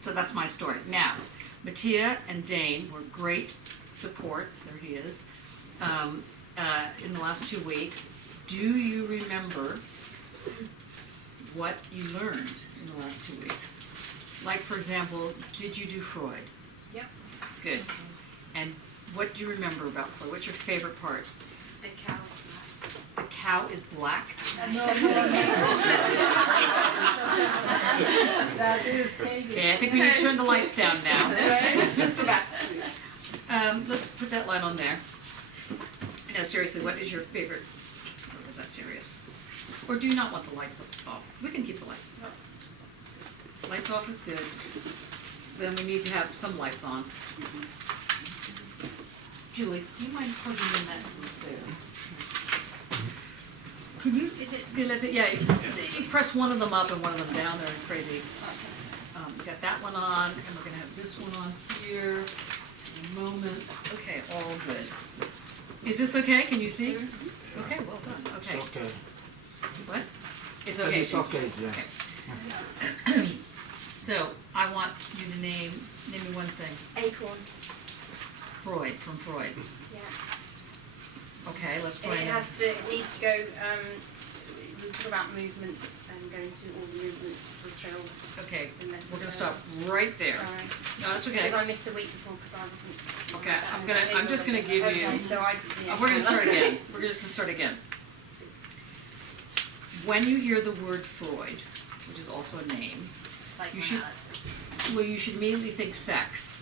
So that's my story. Now, Mattia and Dane were great supports, there he is, in the last 2 weeks. Do you remember what you learned in the last 2 weeks? Like, for example, did you do Freud? Yep. Good. And what do you remember about Freud? What's your favorite part? The cow's The cow is black? That is Hegel. Okay, I think we need to turn the lights down now. Let's go back. Let's put that line on there. No, seriously, what is your favorite? Or was that serious? Or do you not want the lights off? We can keep the lights. Lights off is good. Then we need to have some lights on. Julie, do you mind plugging in that there? Can you, Is it? yeah, you press one of them up and one of them down, they're crazy. We got that one on, and we're gonna have this one on here in a moment. Okay, all good. Is this okay? Can you see? Okay, well done, okay. It's okay. What? It's Said okay. It's okay, yeah. Okay. So, I want you to name me one thing. Acorn. Freud, from Freud. Yeah. Okay, let's try It it. needs to go, we talk about movements and going through all the movements to fulfill Okay, the necessary. we're gonna stop right there. Sorry. No, that's okay. Because I missed the week before because I wasn't. Okay, I'm just gonna give you. Okay, so I, yeah. We're gonna start again. We're just gonna start again. When you hear the word Freud, which is also a name, you should immediately think sex.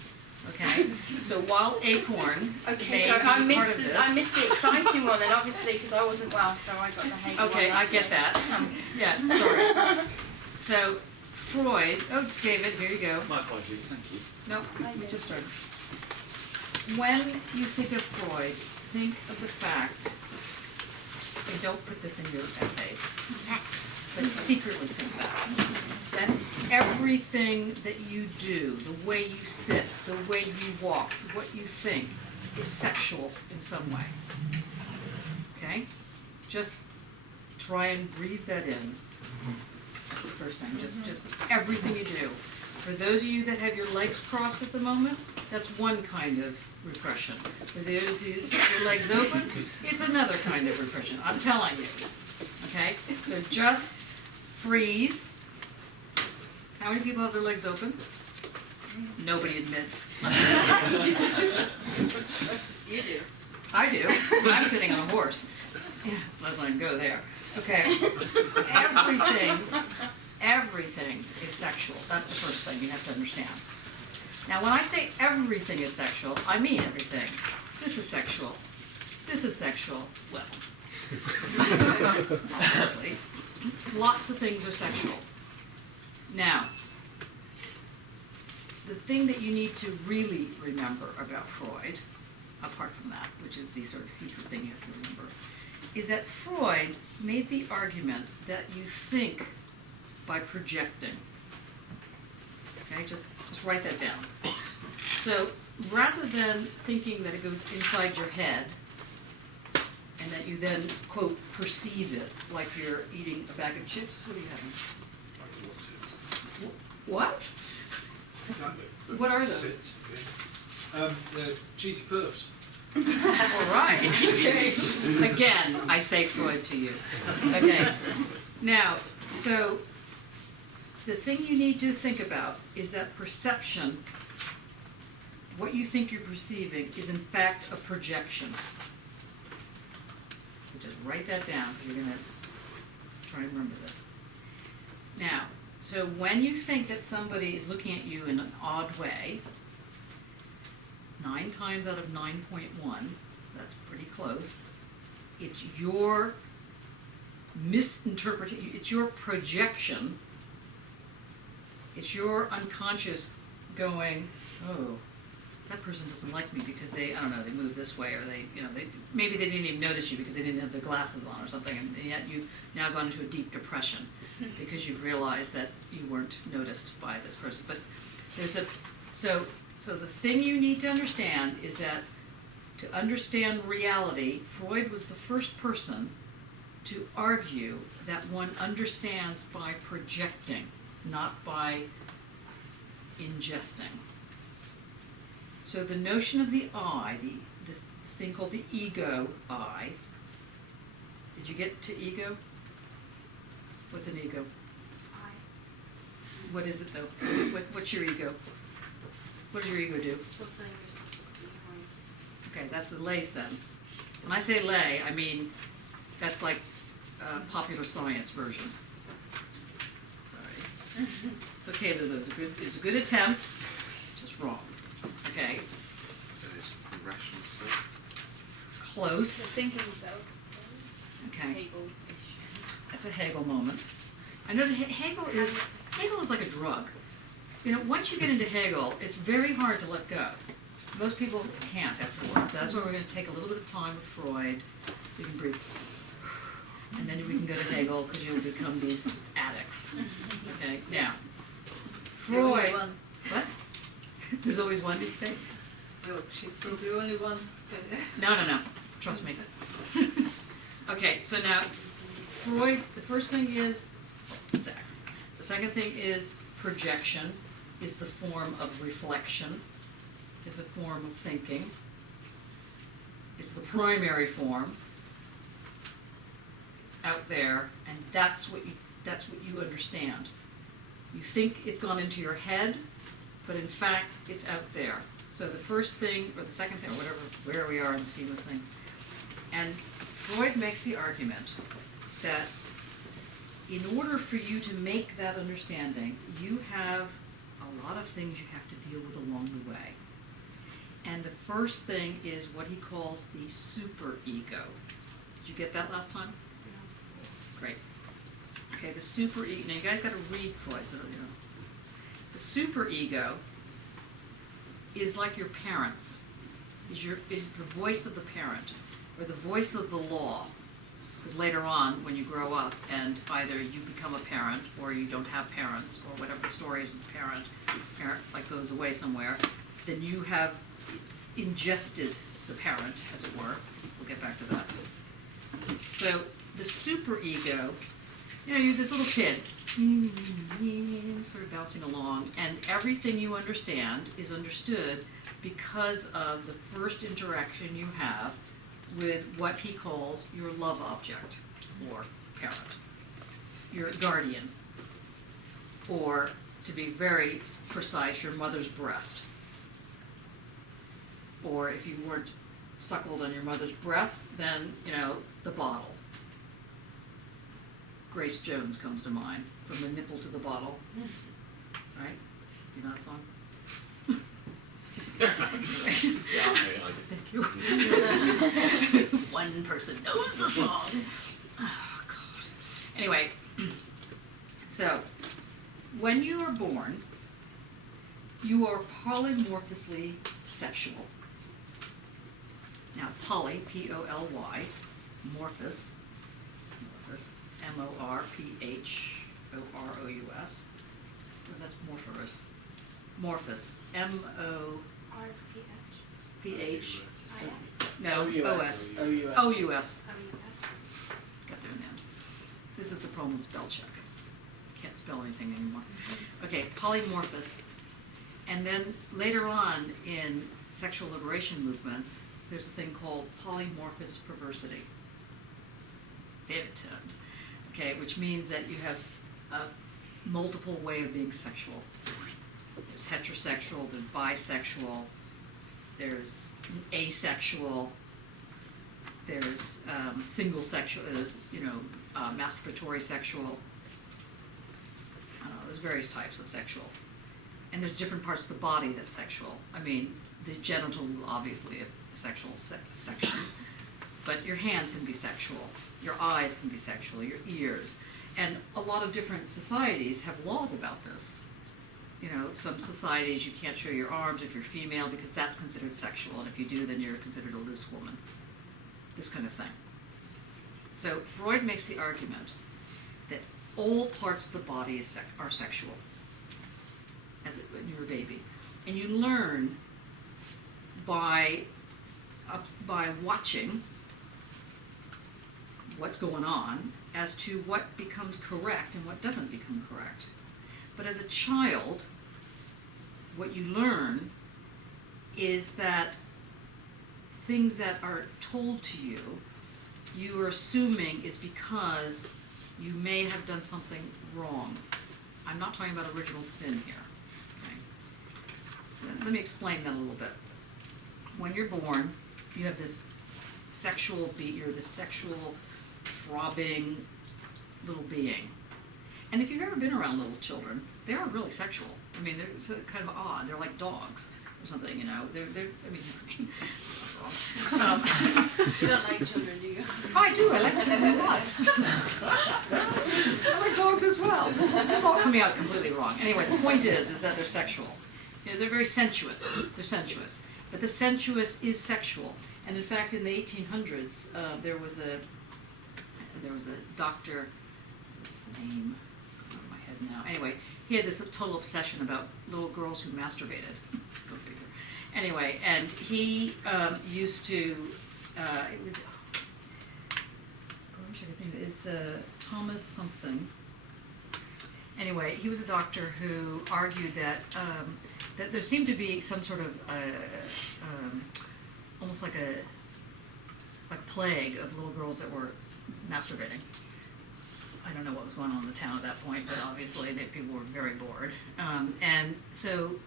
Okay, so while Acorn Okay, may so be I part missed of this. I missed the exciting one then, obviously, because I wasn't well, so I got the Hegel one. Okay, I last get week. that. Yeah, sorry. So Freud. Oh, David, here you go. My apologies, thank you. No, we just started. When you think of Freud, think of the fact, and don't put this in your essays, sex, but secretly think that everything that you do, the way you sit, the way you walk, what you think, is sexual in some way. Okay? Just try and breathe that in. That's the first thing. Just everything you do. For those of you that have your legs crossed at the moment, that's one kind of repression. For those of you that sit your legs open, it's another kind of repression. I'm telling you. Okay? So just freeze. How many people have their legs open? Nobody admits. You do. I do. I'm sitting on a horse. Yeah, let's not even go there. Okay. Everything is sexual. That's the first thing you have to understand. Now, when I say everything is sexual, I mean everything. This is sexual. This is sexual. Well, obviously, lots of things are sexual. Now, the thing that you need to really remember about Freud, apart from that, which is the sort of secret thing you have to remember, is that Freud made the argument that you think by projecting. Okay, just write that down. So rather than thinking that it goes inside your head and that you then, quote, perceive it like you're eating a bag of chips, what are you having? What? Exactly. What are those? Sits, yeah. They're cheesy puffs. All right. Okay. Again, I say Freud to you. Okay. Now, so the thing you need to think about is that perception, what you think you're perceiving, is in fact a projection. So just write that down because you're going to try and remember this. Now, so when you think that somebody is looking at you in an odd way, 9 times out of 9.1, that's pretty close, it's your misinterpretation, it's your projection, it's your unconscious going, oh, that person doesn't like me because they, I don't know, they move this way, or they, maybe they didn't even notice you because they didn't have their glasses on or something, and yet you've now gone into a deep depression because you've realized that you weren't noticed by this person. But there's so the thing you need to understand is that to understand reality, Freud was the first person to argue that one understands by projecting, not by ingesting. So the notion of the I, the thing called the ego I, did you get to ego? What's an ego? What is it though? What's your ego? What does your ego do? Fulfilling your self-esteem. Okay, that's the lay sense. When I say lay, I mean that's like popular science version. Sorry. It's okay though. It's a good attempt, just wrong. Okay, That is the rational self. The close. thinking self. Okay. Hegel-ish. That's a Hegel moment. I know that Hegel is like a drug. You know, once you get into Hegel, it's very hard to let go. Most people can't afterwards. So that's why we're going to take a little bit of time with Freud. You can breathe. And then we can go to Hegel because you'll become these addicts. Okay, now, Freud. What? There's always one, did you say? Well, she's the only one. No. Trust me. Okay, so now, Freud, the first thing is sex. The second thing is projection, is the form of reflection, is a form of thinking. It's the primary form. It's out there, and that's what you understand. You think it's gone into your head, but in fact, it's out there. So the first thing, or the second thing, or whatever, where we are in the scheme of things. And Freud makes the argument that in order for you to make that understanding, you have a lot of things you have to deal with along the way. And the first thing is what he calls the superego. Did you get that last time? Yeah. Great. Okay, the superego. Now you guys got to read Freud, so you know. The superego is like your parents. Is the voice of the parent, or the voice of the law. Because later on, when you grow up and either you become a parent or you don't have parents, or whatever the story is with the parent like goes away somewhere, then you have ingested the parent, as it were. We'll get back to that. So the superego, you know, you're this little kid, sort of bouncing along, and everything you understand is understood because of the first interaction you have with what he calls your love object, or parent, your guardian, or, to be very precise, your mother's breast. Or if you weren't suckled on your mother's breast, then, you know, the bottle. Grace Jones comes to mind, from the nipple to the bottle, right? You know that song? Yeah, I Thank you. One person knows the song. Oh, God. Anyway, so when you are born, you are polymorphously sexual. Now, poly, P-O-L-Y, morphous, M-O-R-P-H-O-R-O-U-S. Well, that's morphous. Morphous, M-O-P-H, no, O-S. O-U-S. Got there in the end. This is the problem with spell check. Can't spell anything anymore. Okay, polymorphous. And then later on in sexual liberation movements, there's a thing called polymorphous perversity. Favorite terms. Okay, which means that you have a multiple way of being sexual. There's heterosexual, there's bisexual, there's asexual, there's single sexual, there's, masturbatory sexual. I don't know, there's various types of sexual. And there's different parts of the body that's sexual. I mean, the genitals is obviously a sexual section, but your hands can be sexual, your eyes can be sexual, your ears. And a lot of different societies have laws about this. You know, some societies you can't show your arms if you're female because that's considered sexual, and if you do, then you're considered a loose woman. This kind of thing. So Freud makes the argument that all parts of the body are sexual when you're a baby. And you learn by watching what's going on as to what becomes correct and what doesn't become correct. But as a child, what you learn is that things that are told to you, you are assuming is because you may have done something wrong. I'm not talking about original sin here. Okay? Let me explain that a little bit. When you're born, you have this sexual you're this sexual, throbbing little being. And if you've ever been around little children, they are really sexual. I mean, they're sort of kind of odd. They're like dogs or something, you know. They're I mean, You don't like children, do you? I do. I like children a lot. I like dogs as well. It's all coming out completely wrong. Anyway, the point is that they're sexual. You know, they're very sensuous. They're sensuous. But the sensuous is sexual. And in fact, in the 1800s, there was a doctor. What's his name? Out of my head now. Anyway, he had this total obsession about little girls who masturbated. Go figure. Anyway, and he used to. It was. I wish I could think of it. It's Thomas something. Anyway, he was a doctor who argued that that there seemed to be some sort of almost like a plague of little girls that were masturbating. I don't know what was going on in the town at that point, but obviously people were very bored. And so,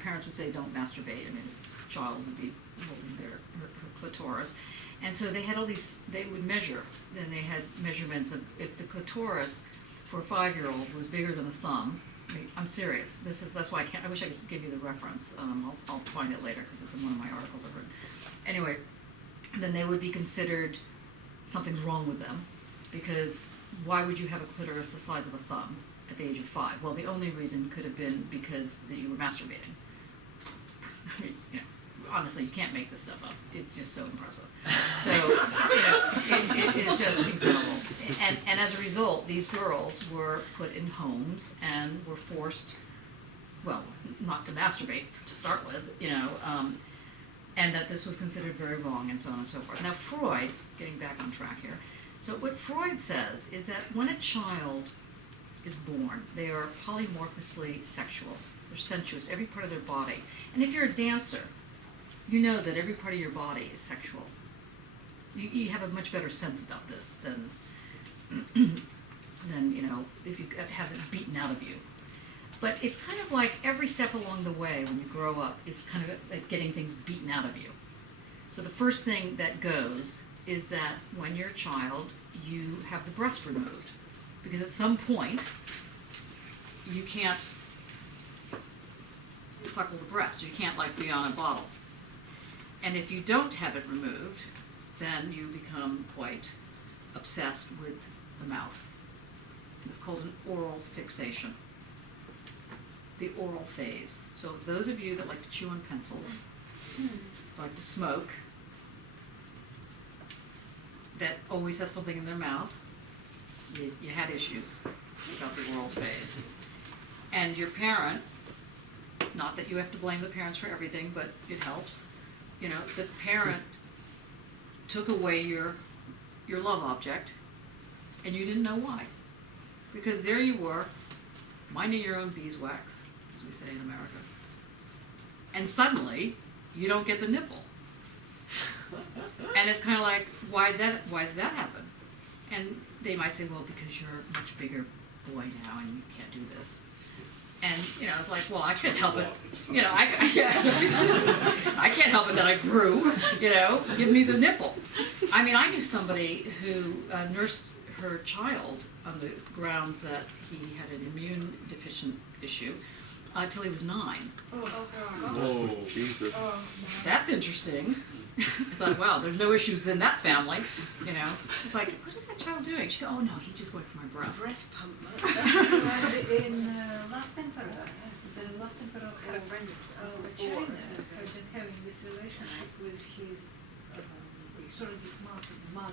parents would say, don't masturbate. I mean, a child would be holding her clitoris. And so they had all these, they would measure, then they had measurements of if the clitoris for a 5-year-old was bigger than a thumb. I'm serious. That's why I wish I could give you the reference. I'll find it later because it's in one of my articles I've written. Anyway, then they would be considered something's wrong with them, because why would you have a clitoris the size of a thumb at the age of 5? Well, the only reason could have been because that you were masturbating. Honestly, you can't make this stuff up. It's just so impressive. So, it is just incredible. And as a result, these girls were put in homes and were forced, well, not to masturbate to start with, and that this was considered very wrong and so on and so forth. Now, Freud, getting back on track here, so what Freud says is that when a child is born, they are polymorphously sexual. They're sensuous, every part of their body. And if you're a dancer, you know that every part of your body is sexual. You have a much better sense about this than if you have it beaten out of you. But it's kind of like every step along the way when you grow up is kind of like getting things beaten out of you. So the first thing that goes is that when you're a child, you have the breast removed. Because at some point, you can't suckle the breast. You can't be on a bottle. And if you don't have it removed, then you become quite obsessed with the mouth. It's called an oral fixation. The oral phase. So those of you that like to chew on pencils, like to smoke, that always have something in their mouth, you had issues about the oral phase. And your parent, not that you have to blame the parents for everything, but it helps, the parent took away your love object, and you didn't know why. Because there you were, minding your own beeswax, as we say in America. And suddenly, you don't get the nipple. And it's kind of like, why did that happen? And they might say, well, because you're a much bigger boy now and you can't do this. And, it's like, well, I can't help it. I can't help it that I grew, give me the nipple. I mean, I knew somebody who nursed her child on the grounds that he had an immune deficient issue till he was 9. Oh, Jesus. That's interesting. I thought, wow, there's no issues in that family. It's like, what is that child doing? She goes, oh no, he's just going for my breast. Breast pump. In last emperor, the last emperor of China had been having this relationship with his surrogate mother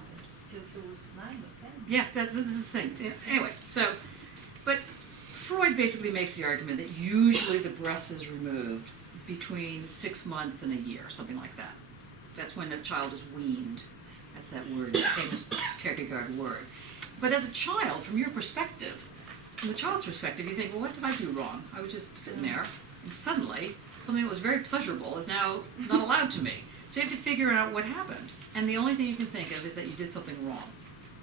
till he was 9 or 10. Yeah, this is the thing. Anyway, but Freud basically makes the argument that usually the breast is removed between 6 months and a year, something like that. That's when a child is weaned. That's that word, famous Kierkegaard word. But as a child, from your perspective, from the child's perspective, you think, well, what did I do wrong? I was just sitting there, And suddenly, something that was very pleasurable is now not allowed to me. So you have to figure out what happened. And the only thing you can think of is that you did something wrong.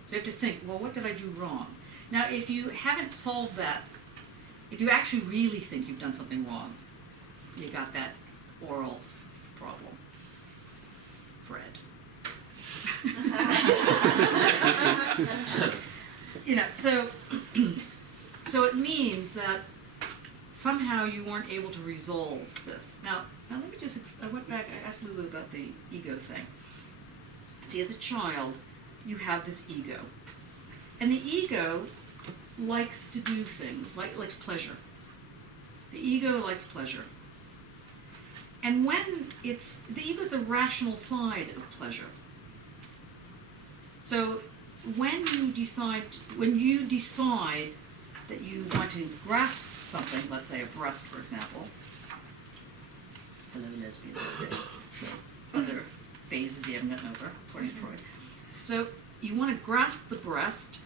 So you have to think, well, what did I do wrong? Now, if you haven't solved that, if you actually really think you've done something wrong, you got that oral problem. Fred. So it means that somehow you weren't able to resolve this. Now let me just, I went back, I asked Lulu about the ego thing. See, as a child, you have this ego. And the ego likes to do things, likes pleasure. The ego likes pleasure. And when the ego is a rational side of pleasure. So when you decide that you want to grasp something, let's say a breast, for example. Hello, lesbians. So other phases you haven't gotten over, according to Freud. So you want to grasp the breast,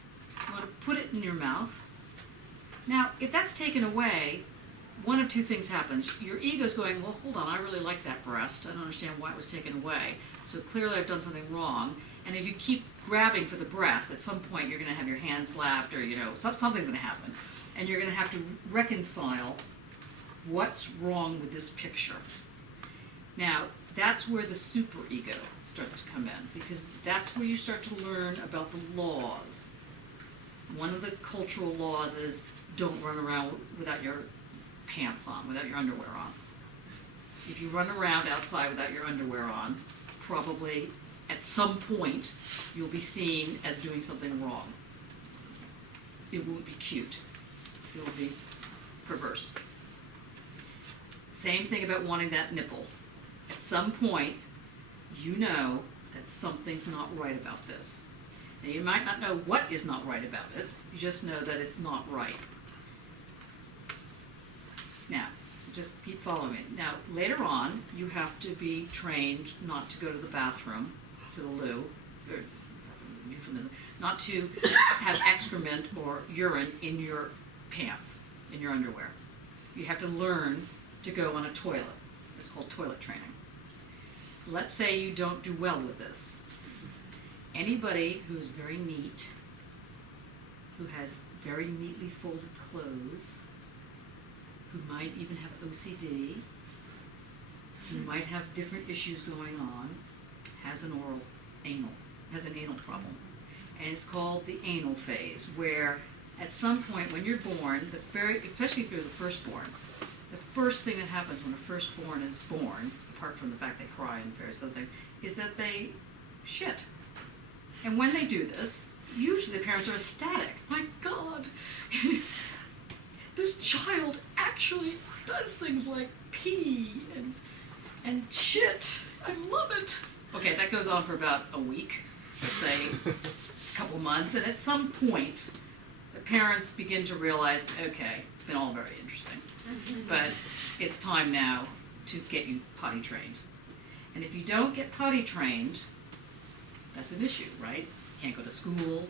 you want to put it in your mouth. Now, if that's taken away, one of two things happens. Your ego's going, well, hold on, I really like that breast. I don't understand why it was taken away. So clearly I've done something wrong. And if you keep grabbing for the breast, at some point you're going to have your hand slapped, or something's going to happen, and you're going to have to reconcile what's wrong with this picture. Now, that's where the superego starts to come in, because that's where you start to learn about the laws. One of the cultural laws is don't run around without your pants on, without your underwear on. If you run around outside without your underwear on, probably at some point you'll be seen as doing something wrong. It won't be cute. It will be perverse. Same thing about wanting that nipple. At some point, you know that something's not right about this. Now, you might not know what is not right about it. You just know that it's not right. Now, so just keep following me. Now, later on, you have to be trained not to go to the bathroom, to the loo, or euphemism, not to have excrement or urine in your pants, in your underwear. You have to learn to go on a toilet. It's called toilet training. Let's say you don't do well with this. Anybody who's very neat, who has very neatly folded clothes, who might even have OCD, who might have different issues going on, has an anal problem. And it's called the anal phase, where at some point when you're born, especially if you're the firstborn, the first thing that happens when a firstborn is born, apart from the fact they cry and various other things, is that they shit. And when they do this, usually the parents are ecstatic. My God, this child actually does things like pee and shit. I love it. Okay, that goes on for about a week, let's say a couple months, and at some point, the parents begin to realize, okay, it's been all very interesting, but it's time now to get you potty trained. And if you don't get potty trained, that's an issue, right? You can't go to school.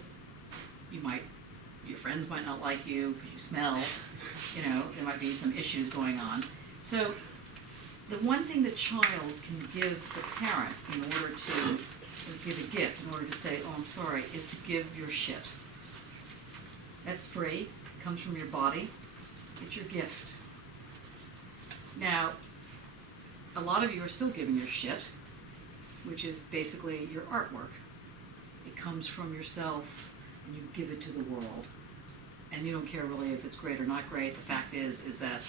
Your friends might not like you because you smell. There might be some issues going on. So the one thing the child can give the parent in order to give a gift, in order to say, oh, I'm sorry, is to give your shit. That's free. It comes from your body. It's your gift. Now, a lot of you are still giving your shit, which is basically your artwork. It comes from yourself, and you give it to the world. And you don't care really if it's great or not great. The fact is that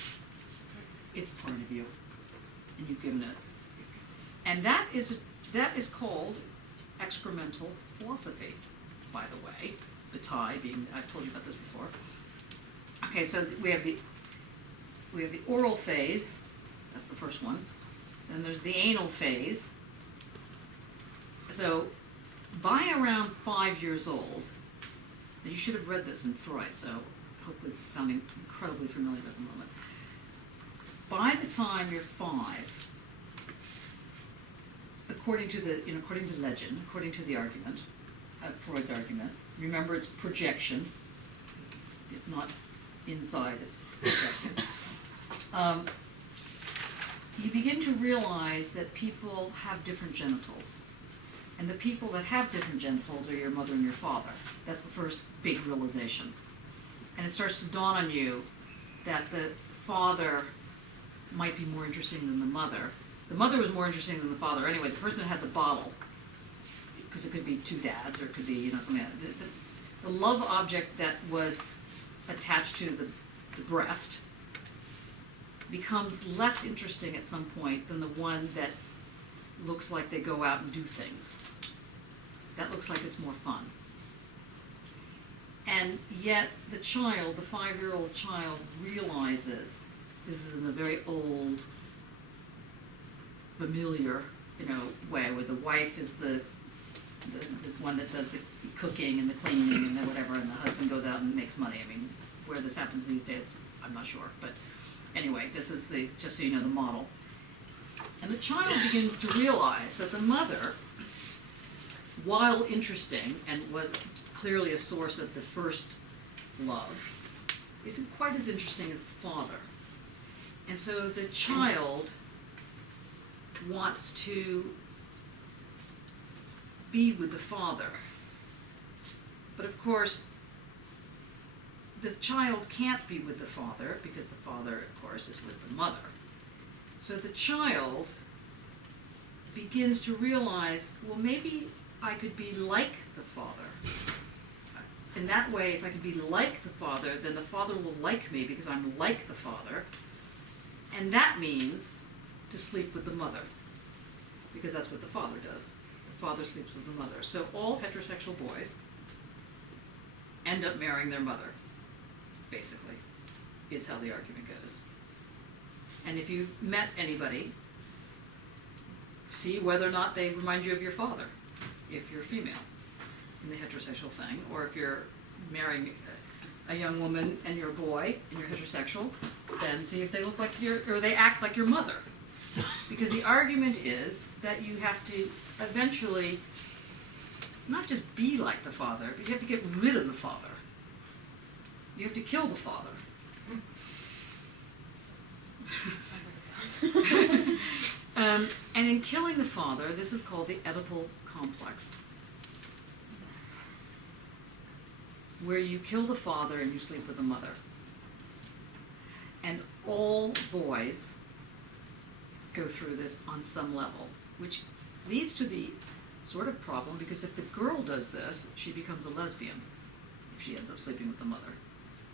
it's part of you, and you've given it. And that is called excremental philosophy, by the way. The tie being, I've told you about this before. Okay, so we have the oral phase. That's the first one. Then there's the anal phase. So by around 5 years old, and you should have read this in Freud, so hopefully it's sounding incredibly familiar at the moment. By the time you're 5, according to legend, according to the argument, Freud's argument, remember it's projection. It's not inside, it's projection. you begin to realize that people have different genitals. And the people that have different genitals are your mother and your father. That's the first big realization. And it starts to dawn on you that the father might be more interesting than the mother. The mother was more interesting than the father anyway. The person that had the bottle, because it could be two dads or it could be, something like that. The love object that was attached to the breast becomes less interesting at some point than the one that looks like they go out and do things. That looks like it's more fun. And yet the child, the 5-year-old child, realizes, this is in a very old, familiar, way, where the wife is the one that does the cooking and the cleaning and the whatever, and the husband goes out and makes money. I mean, where this happens these days, I'm not sure. But anyway, this is just so you know, the model. And the child begins to realize that the mother, while interesting and was clearly a source of the first love, isn't quite as interesting as the father. And so the child wants to be with the father. But of course, the child can't be with the father because the father, of course, is with the mother. So the child begins to realize, well, maybe I could be like the father. In that way, if I could be like the father, then the father will like me because I'm like the father. And that means to sleep with the mother, because that's what the father does. The father sleeps with the mother. So all heterosexual boys end up marrying their mother, basically, is how the argument goes. And if you've met anybody, see whether or not they remind you of your father, if you're female, in the heterosexual thing, or if you're marrying a young woman and you're a boy and you're heterosexual, then see if they look like or they act like your mother. Because the argument is that you have to eventually not just be like the father, but you have to get rid of the father. You have to kill the father. And in killing the father, this is called the Oedipal complex, where you kill the father and you sleep with the mother. And all boys go through this on some level, which leads to the sort of problem, because if the girl does this, she becomes a lesbian if she ends up sleeping with the mother.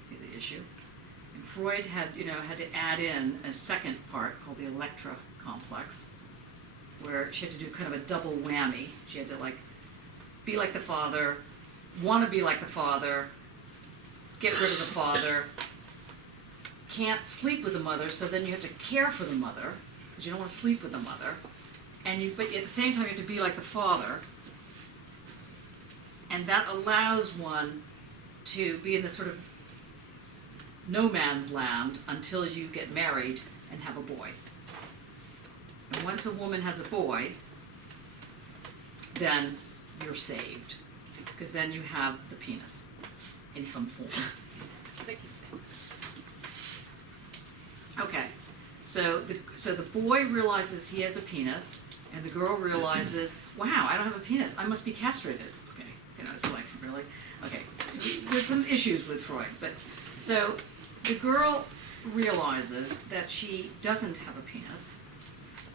See the issue? And Freud had to add in a second part called the Electra Complex, where she had to do kind of a double whammy. She had to be like the father, want to be like the father, get rid of the father, can't sleep with the mother, so then you have to care for the mother, because you don't want to sleep with the mother, but at the same time you have to be like the father, and that allows one to be in this sort of no man's land until you get married and have a boy. And once a woman has a boy, then you're saved, because then you have the penis in some form. Okay, so the boy realizes he has a penis, and the girl realizes, wow, I don't have a penis, I must be castrated. Okay, it's like, really? Okay, so there's some issues with Freud, but so the girl realizes that she doesn't have a penis,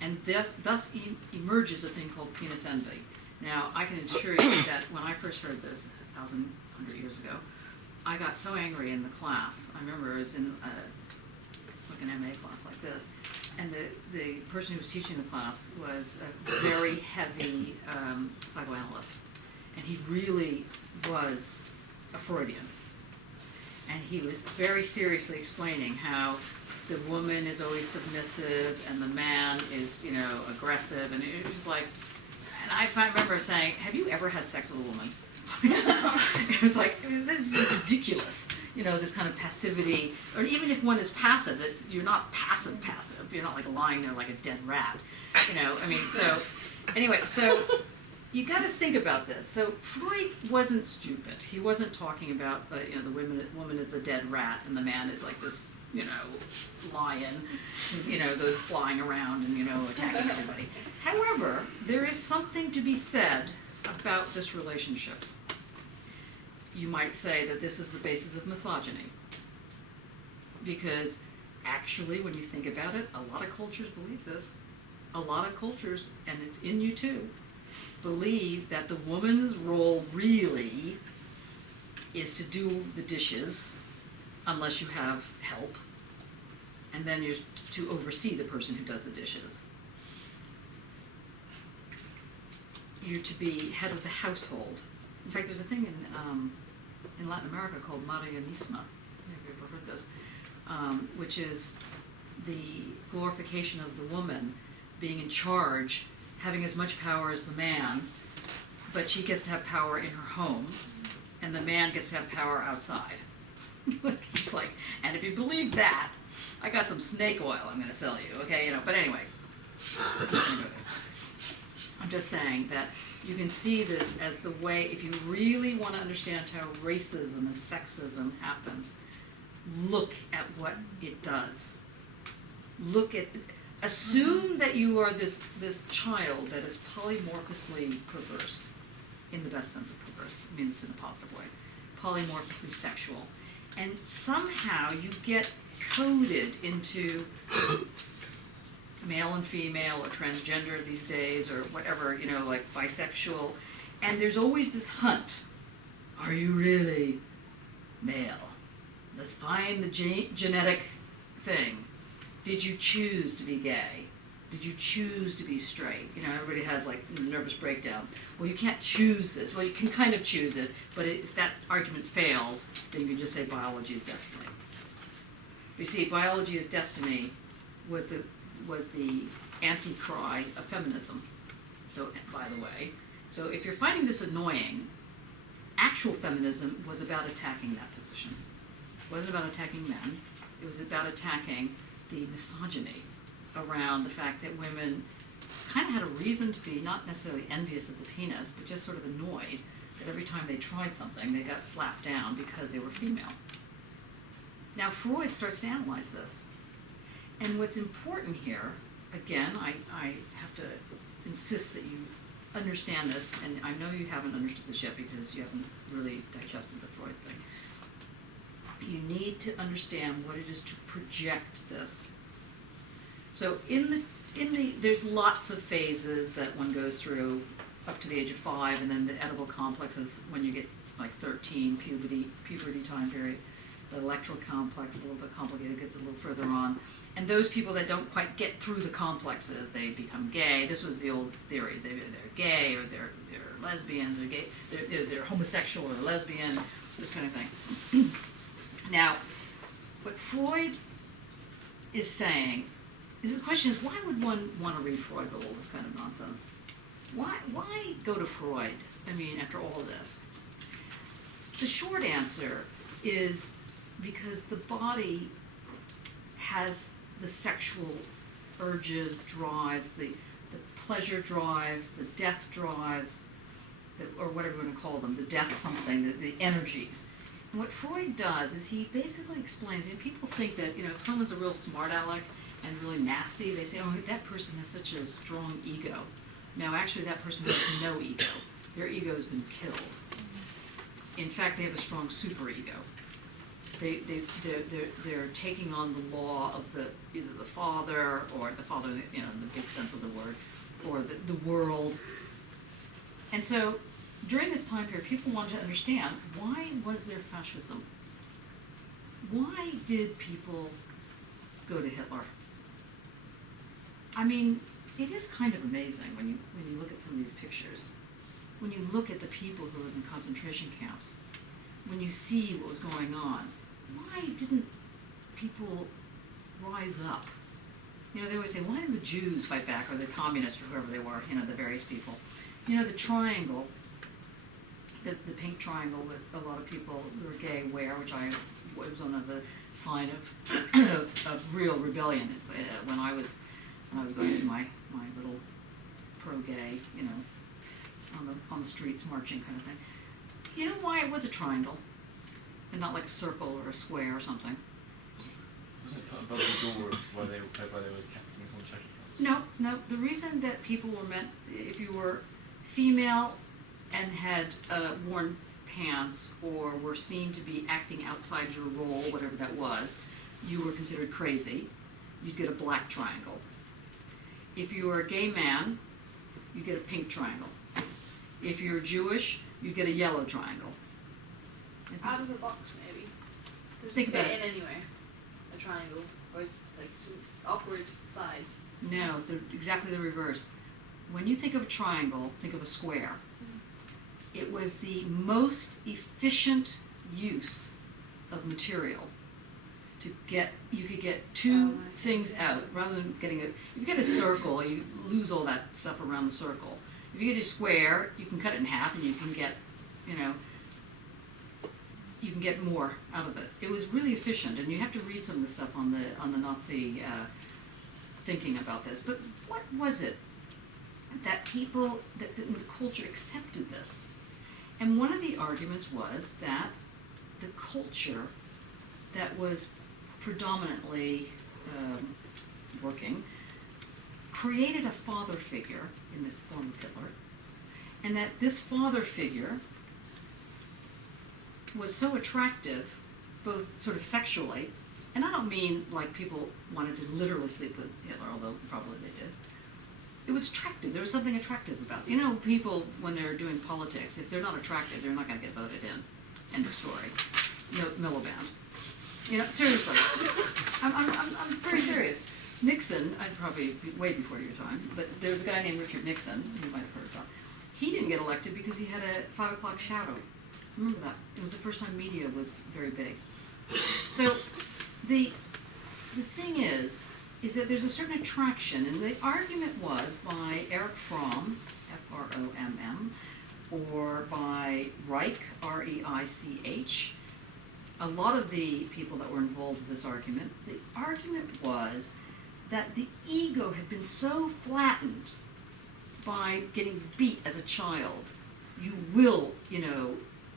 and thus emerges a thing called penis envy. Now, I can assure you that when I first heard this 100 years ago, I got so angry in the class. I remember I was in an MA class like this, and the person who was teaching the class was a very heavy psychoanalyst, and he really was a Freudian. And he was very seriously explaining how the woman is always submissive and the man is, aggressive, and it was like, and I remember saying, have you ever had sex with a woman? It was like, this is ridiculous, this kind of passivity, or even if one is passive, that you're not passive, you're not lying there like a dead rat, so anyway, so you got to think about this. So Freud wasn't stupid. He wasn't talking about the woman is the dead rat and the man is like this lion, those flying around and, attacking everybody. However, there is something to be said about this relationship. You might say that this is the basis of misogyny. Because actually, when you think about it, a lot of cultures believe this. A lot of cultures, and it's in you too, believe that the woman's role really is to do the dishes, unless you have help, and then you're to oversee the person who does the dishes. You're to be head of the household. In fact, there's a thing in Latin America called Marianismo. Have you ever heard this? Which is the glorification of the woman being in charge, having as much power as the man, but she gets to have power in her home, and the man gets to have power outside. Just like, and if you believe that, I got some snake oil I'm going to sell you, okay? But anyway, I'm just saying that you can see this as the way, if you really want to understand how racism and sexism happens, look at what it does. Assume that you are this child that is polymorphously perverse, in the best sense of perverse, I mean this in a positive way, polymorphously sexual, and somehow you get coded into male and female or transgender these days or whatever, like bisexual, and there's always this hunt. Are you really male? Let's find the genetic thing. Did you choose to be gay? Did you choose to be straight? Everybody has like nervous breakdowns. Well, you can't choose this. Well, you can kind of choose it, but if that argument fails, then you can just say biology is destiny. You see, biology is destiny was the anti-cry of feminism. So, by the way, so if you're finding this annoying, actual feminism was about attacking that position. It wasn't about attacking men. It was about attacking the misogyny around the fact that women kind of had a reason to be not necessarily envious of the penis, but just sort of annoyed that every time they tried something, they got slapped down because they were female. Now, Freud starts to analyze this. And what's important here, again, I have to insist that you understand this, and I know you haven't understood this yet because you haven't really digested the Freud thing. You need to understand what it is to project this. So there's lots of phases that one goes through up to the age of 5, and then the Oedipal complex is when you get like 13, puberty time period. The Electra Complex, a little bit complicated, gets a little further on. And those people that don't quite get through the complexes, they become gay. This was the old theory. They're gay, or they're lesbian, they're gay, they're homosexual or lesbian, this kind of thing. Now, what Freud is saying is, the question is, why would one want to read Freud about all this kind of nonsense? Why go to Freud, after all this? The short answer is because the body has the sexual urges, drives, the pleasure drives, the death drives, or whatever you want to call them, the death something, the energies. And what Freud does is he basically explains, people think that, if someone's a real smart aleck and really nasty, they say, oh, that person has such a strong ego. No, actually that person has no ego. Their ego has been killed. In fact, they have a strong superego. They're taking on the law of either the father, or the father, in the big sense of the word, or the world. And so during this time period, people wanted to understand, why was there fascism? Why did people go to Hitler? It is kind of amazing when you look at some of these pictures. When you look at the people who lived in concentration camps, when you see what was going on, why didn't people rise up? They always say, why did the Jews fight back, or the communists, or whoever they were, the various people? The triangle, the pink triangle that a lot of people who are gay wear, which was one of the sign of real rebellion when I was going through my little pro-gay, on the streets marching kind of thing. You know why it was a triangle and not like a circle or a square or something? Wasn't it put above the door of where they were kept things on treasure counts? No, the reason that people were meant, if you were female and had worn pants or were seen to be acting outside your role, whatever that was, you were considered crazy. You'd get a black triangle. If you were a gay man, you get a pink triangle. If you're Jewish, you get a yellow triangle. Out of the box, maybe. Does Think it fit about it. in anywhere? A triangle, or it's like awkward sides. No, they're exactly the reverse. When you think of a triangle, think of a square. It was the most efficient use of material to get, you could get two things out rather than getting a, if you get a circle, you lose all that stuff around the circle. If you get a square, you can cut it in half and you can get, you know, you can get more out of it. It was really efficient, and you have to read some of the stuff on the Nazi thinking about this. But what was it that people, that the culture accepted this? And one of the arguments was that the culture that was predominantly working created a father figure in the form of Hitler, and that this father figure was so attractive, both sort of sexually, and I don't mean like people wanted to literally sleep with Hitler, although probably they did. It was attractive. There was something attractive about it. You know, people, when they're doing politics, if they're not attractive, they're not going to get voted in. End of story. Miliband. You know, seriously. I'm very serious. Nixon, I'd probably be way before your time, but there was a guy named Richard Nixon, you might have heard about. He didn't get elected because he had a 5 o'clock shadow. Remember that? It was the first time media was very big. So the thing is that there's a certain attraction, and the argument was by Erich Fromm, F-R-O-M-M, or by Reich, R-E-I-C-H. A lot of the people that were involved with this argument, the argument was that the ego had been so flattened by getting beat as a child. You will, you know,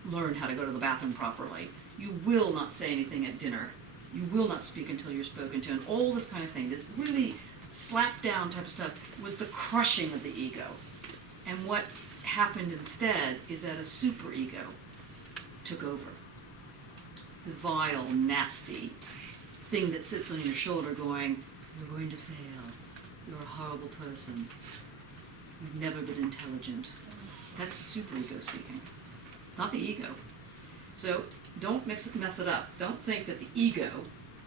learn how to go to the bathroom properly. You will not say anything at dinner. You will not speak until you're spoken to, and all this kind of thing. This really slap down type of stuff was the crushing of the ego. And what happened instead is that a superego took over. The vile, nasty thing that sits on your shoulder going, you're going to fail. You're a horrible person. You've never been intelligent. That's the superego speaking, not the ego. So don't mess it up. Don't think that the ego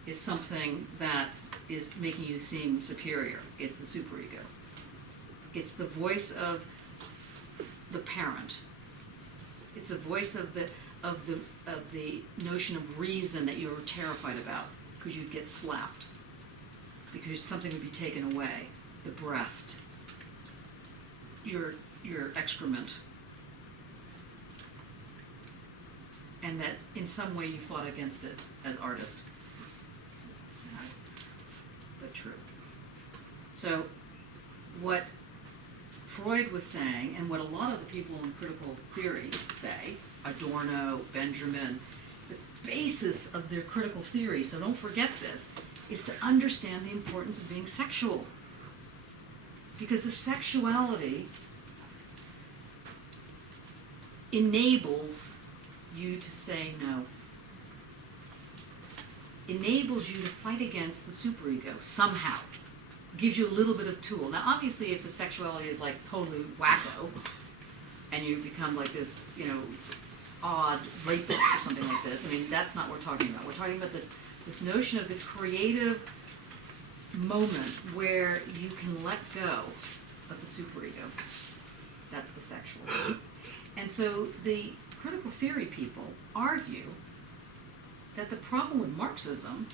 is something that is making you seem superior. It's the superego. It's the voice of the parent. It's the voice of the notion of reason that you're terrified about because you'd get slapped, because something would be taken away, the breast, your excrement, and that in some way you fought against it as artist. Sad, but true. So what Freud was saying, and what a lot of the people in critical theory say, Adorno, Benjamin, the basis of their critical theory, so don't forget this, is to understand the importance of being sexual. Because the sexuality enables you to say no. Enables you to fight against the superego somehow. Gives you a little bit of tool. Now obviously if the sexuality is like totally wacko, and you become like this, you know, odd rapist or something like this, I mean, that's not what we're talking about. We're talking about this notion of the creative moment where you can let go of the superego. That's the sexual. And so the critical theory people argue that the problem with Marxism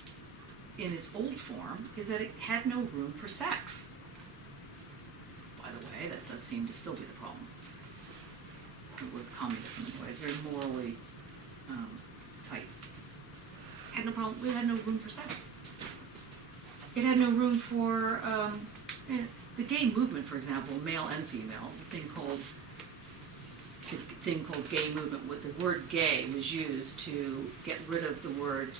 in its old form is that it had no room for sex. By the way, that does seem to still be the problem with communism in a way. It's very morally tight. It had no problem. It had no room for sex. It had no room for the gay movement, for example, male and female. The thing called gay movement, with the word gay was used to get rid of the word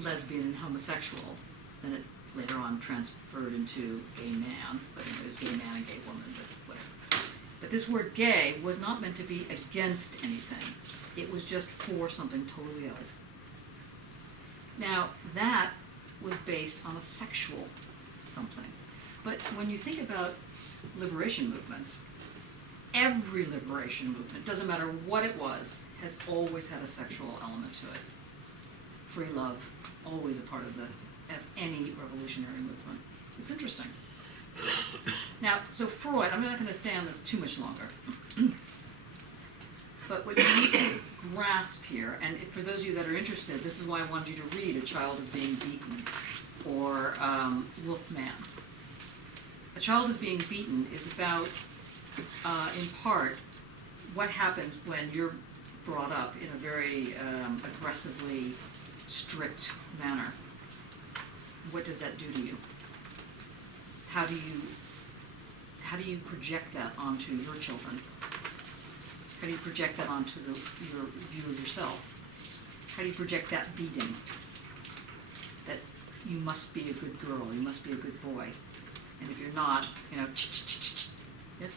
lesbian and homosexual, then it later on transferred into gay man, but it was gay man and gay woman, but whatever. But this word gay was not meant to be against anything. It was just for something totally else. Now, that was based on a sexual something. But when you think about liberation movements, every liberation movement, doesn't matter what it was, has always had a sexual element to it. Free love, always a part of any revolutionary movement. It's interesting. Now, so Freud, I'm not going to stay on this too much longer. But what you need to grasp here, and for those of you that are interested, this is why I wanted you to read A Child is Being Beaten, or Wolfman. A Child is Being Beaten is about, in part, what happens when you're brought up in a very aggressively strict manner. What does that do to you? How do you project that onto your children? How do you project that onto your view of yourself? How do you project that beating? That you must be a good girl, you must be a good boy. And if you're not, yes?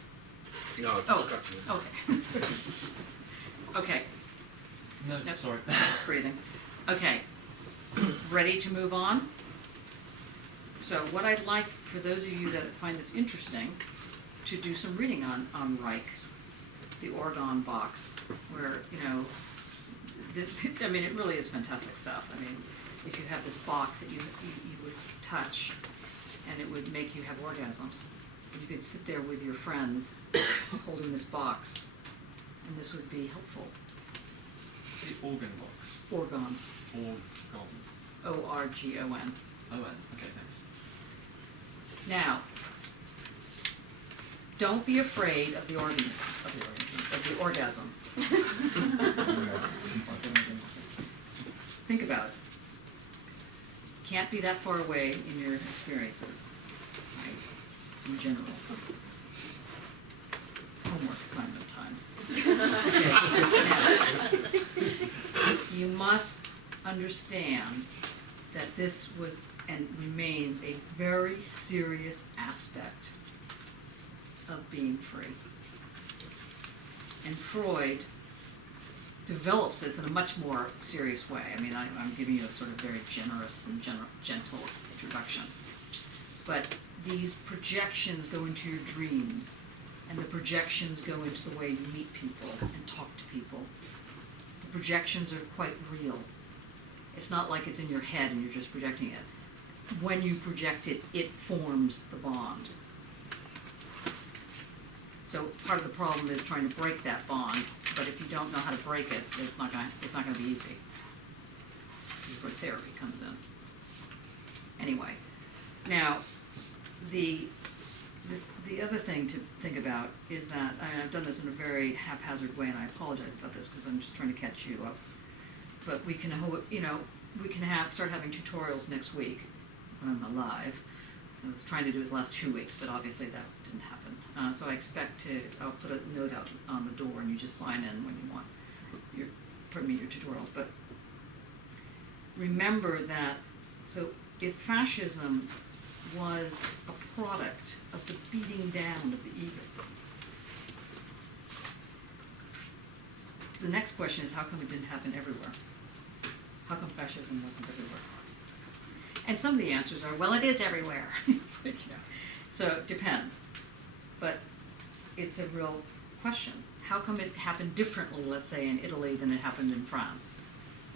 No, it's distracting. Okay. Okay, No, Nope. sorry. breathing. Okay, ready to move on? So what I'd like for those of you that find this interesting, to do some reading on Reich, the Orgon box, where, I mean, it really is fantastic stuff. I mean, if you have this box that you would touch, and it would make you have orgasms. You could sit there with your friends holding this box, and this would be helpful. Is it organ box? Orgon. Orgon. O-R-G-O-N. O-N. Okay, thanks. Now, don't be afraid of the orgasm. Think about it. Can't be that far away in your experiences, right? In general. It's homework assignment time. Okay. Now, you must understand that this was and remains a very serious aspect of being free. And Freud develops this in a much more serious way. I mean, I'm giving you a sort of very generous and gentle introduction. But these projections go into your dreams, and the projections go into the way you meet people and talk to people. The projections are quite real. It's not like it's in your head and you're just projecting it. When you project it, it forms the bond. So part of the problem is trying to break that bond, but if you don't know how to break it, it's not going to be easy. This is where therapy comes in. Anyway, now the other thing to think about is that, I've done this in a very haphazard way, and I apologize about this because I'm just trying to catch you up. But we can, start having tutorials next week when I'm alive. I was trying to do it the last 2 weeks, but obviously that didn't happen. So I expect I'll put a note out on the door, and you just sign in when you want your tutorials. But remember that, so if fascism was a product of the beating down of the ego, the next question is, how come it didn't happen everywhere? How come fascism wasn't everywhere? And some of the answers are, well, it is everywhere. It's like, so it depends. But it's a real question. How come it happened differently, let's say, in Italy than it happened in France?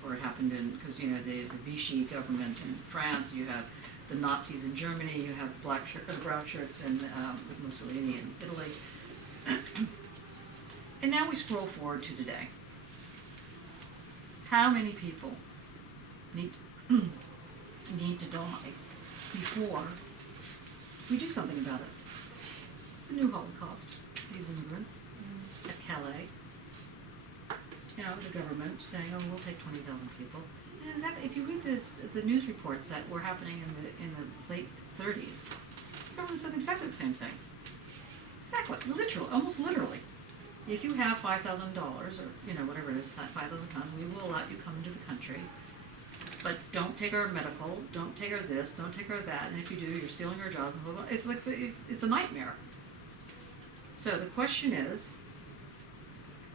Or it happened because, the Vichy government in France, you have the Nazis in Germany, you have brown shirts with Mussolini in Italy. And now we scroll forward to today. How many people need to die before we do something about it? The new Holocaust, these immigrants at Calais. The government saying, "Oh, we'll take 20,000 people." And exactly, if you read the news reports that were happening in the late 30s, the government said exactly the same thing. Exactly, literally, almost literally. If you have $5,000 or whatever it is, £5,000, we will let you come into the country. but don't take her medical, don't take her this, don't take her that, and if you do, you're stealing her jobs, and blah, blah. It's like, it's a nightmare. So the question is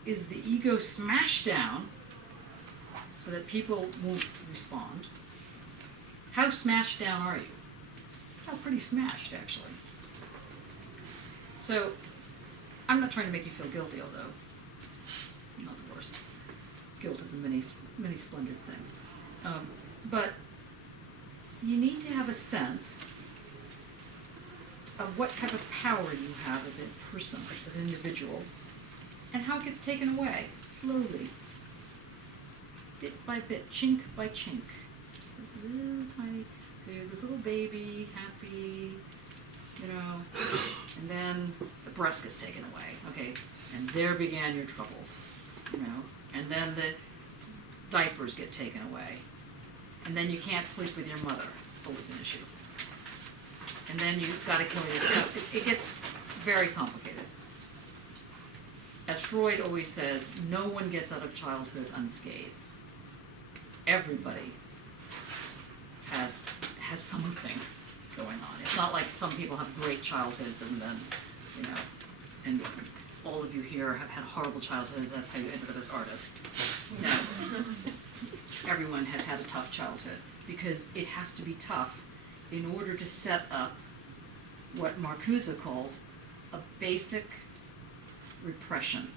the ego smashed down so that people won't respond? How smashed down are you? Oh, pretty smashed, actually. So, I'm not trying to make you feel guilty, although not the worst. Guilt is a many splendid thing. But you need to have a sense of what type of power you have as a person, as an individual, and how it gets taken away, slowly, bit by bit, chink by chink. This little tiny, so you have this little baby, happy, you know, and then the breast gets taken away, okay, and there began your troubles, you know, and then the diapers get taken away, and then you can't sleep with your mother, always an issue, and then you've got to kill yourself. It gets very complicated. As Freud always says, no one gets out of childhood unscathed. Everybody has something going on. It's not like some people have great childhoods and then, you know, and all of you here have had horrible childhoods, that's how you ended up as artists. No. Everyone has had a tough childhood because it has to be tough in order to set up what Marcuse calls a basic repression.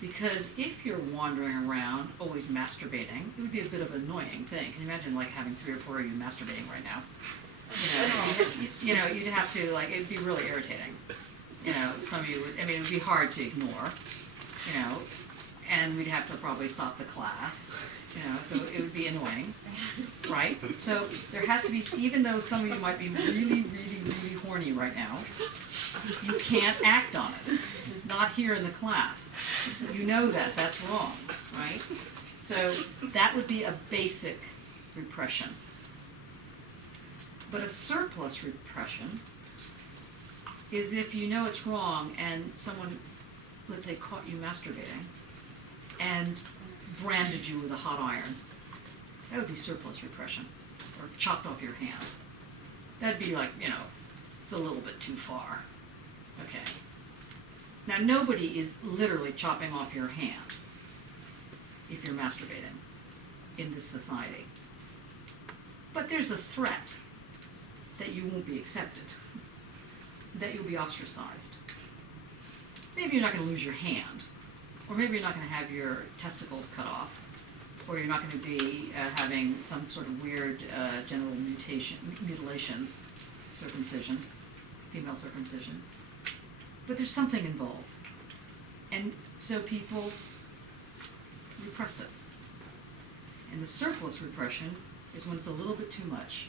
Because if you're wandering around always masturbating, it would be a bit of an annoying thing. Can you imagine like having 3 or 4 of you masturbating right now? You know, you'd have to like, it'd be really irritating. You know, some of you would, I mean, it would be hard to ignore, you know, and we'd have to probably stop the class, you know, so it would be annoying, right? So there has to be, even though some of you might be really, really, really horny right now, you can't act on it. Not here in the class. You know that, that's wrong, right? So that would be a basic repression. But a surplus repression is if you know it's wrong and someone, let's say, caught you masturbating and branded you with a hot iron. That would be surplus repression. Or chopped off your hand. That'd be like, you know, it's a little bit too far. Okay. Now, nobody is literally chopping off your hand if you're masturbating in this society. But there's a threat that you won't be accepted, that you'll be ostracized. Maybe you're not going to lose your hand, or maybe you're not going to have your testicles cut off, or you're not going to be having some sort of weird genital mutilations, circumcision, female circumcision. But there's something involved. And so people repress it. And the surplus repression is when it's a little bit too much.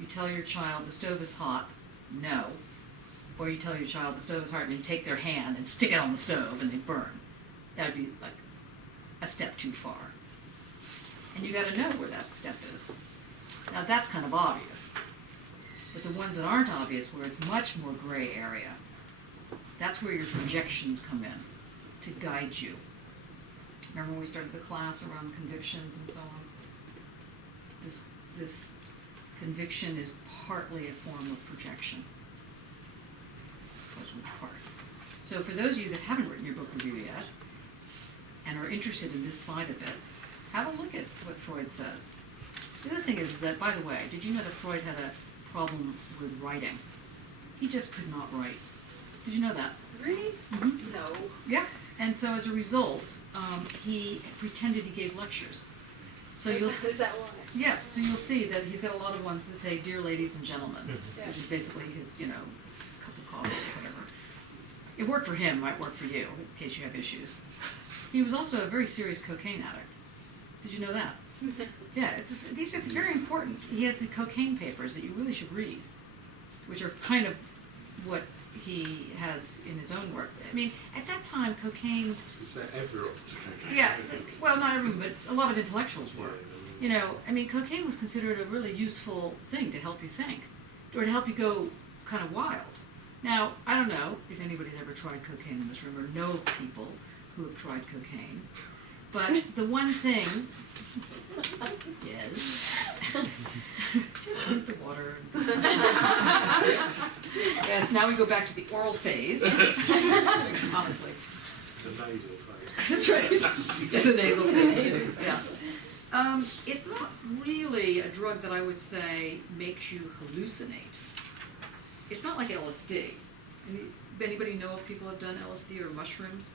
You tell your child the stove is hot, no. Or you tell your child the stove is hot and you take their hand and stick it on the stove and they burn. That would be like a step too far. And you gotta know where that step is. Now that's kind of obvious. But the ones that aren't obvious, where it's much more gray area, that's where your projections come in to guide you. Remember when we started the class around convictions and so on? This conviction is partly a form of projection. Which part? So for those of you that haven't written your book review yet and are interested in this side of it, have a look at what Freud says. The other thing is that, by the way, did you know that Freud had a problem with writing? He just could not write. Did you know that? Really? Mm-hmm. No. Yeah. And so as a result, he pretended he gave lectures. So you'll Is that why? yeah. So you'll see that he's got a lot of ones that say "Dear ladies and gentlemen," Yeah. which is basically his, you know, cup of coffee or whatever. It worked for him. Might work for you in case you have issues. He was also a very serious cocaine addict. Did you know that? Yeah. These are very important. He has the cocaine papers that you really should read, which are kind of what he has in his own work. I mean, at that time, cocaine. So everyone. Yeah, well, not everyone, but a lot of intellectuals were. You know, I mean, cocaine was considered a really useful thing to help you think, or to help you go kind of wild. Now, I don't know if anybody's ever tried cocaine in this room, or know of people who have tried cocaine, But the one thing is, just drink the water. Yes, now we go back to the oral phase. Honestly. The nasal phase. That's right. The nasal phase. Yeah. It's not really a drug that I would say makes you hallucinate. It's not like LSD. Anybody know if people have done LSD or mushrooms?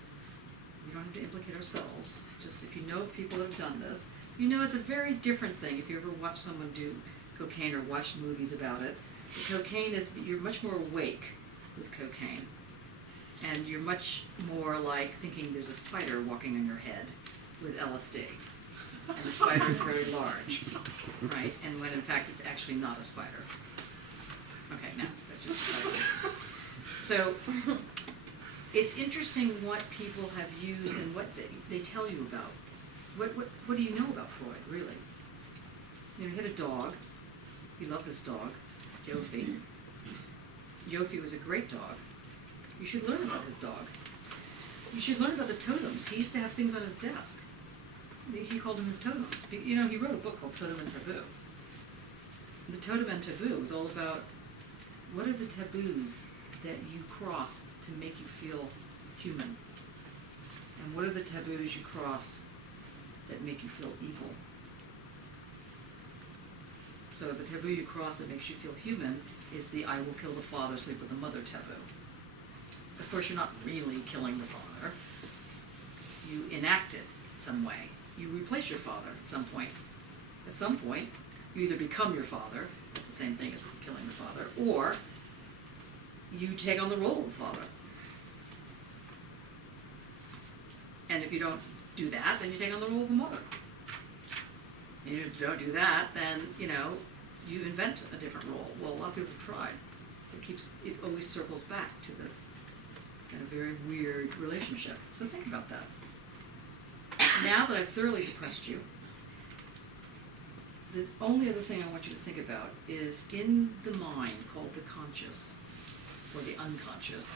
We don't have to implicate ourselves. Just if you know of people that have done this, you know it's a very different thing. If you ever watch someone do cocaine or watch movies about it, the cocaine is, you're much more awake with cocaine. And you're much more like thinking there's a spider walking in your head with LSD. And the spider is very large, right? And when in fact it's actually not a spider. Okay, now that's just a spider. So it's interesting what people have used and what they tell you about. What do you know about Freud, really? You know, he had a dog. He loved this dog, Jofi. Jofi was a great dog. You should learn about his dog. You should learn about the totems. He used to have things on his desk. He called them his totems. You know, he wrote a book called Totem and Taboo. The Totem and Taboo was all about what are the taboos that you cross to make you feel human? And what are the taboos you cross that make you feel evil? So the taboo you cross that makes you feel human is the I will kill the father, sleep with the mother taboo. Of course, you're not really killing the father. You enact it some way. You replace your father at some point. At some point, you either become your father, that's the same thing as killing the father, or you take on the role of the father. And if you don't do that, then you take on the role of the mother. And if you don't do that, then, you know, you invent a different role. Well, a lot of people have tried. It always circles back to this kind of very weird relationship. So think about that. Now that I've thoroughly depressed you, the only other thing I want you to think about is in the mind called the conscious, or the unconscious,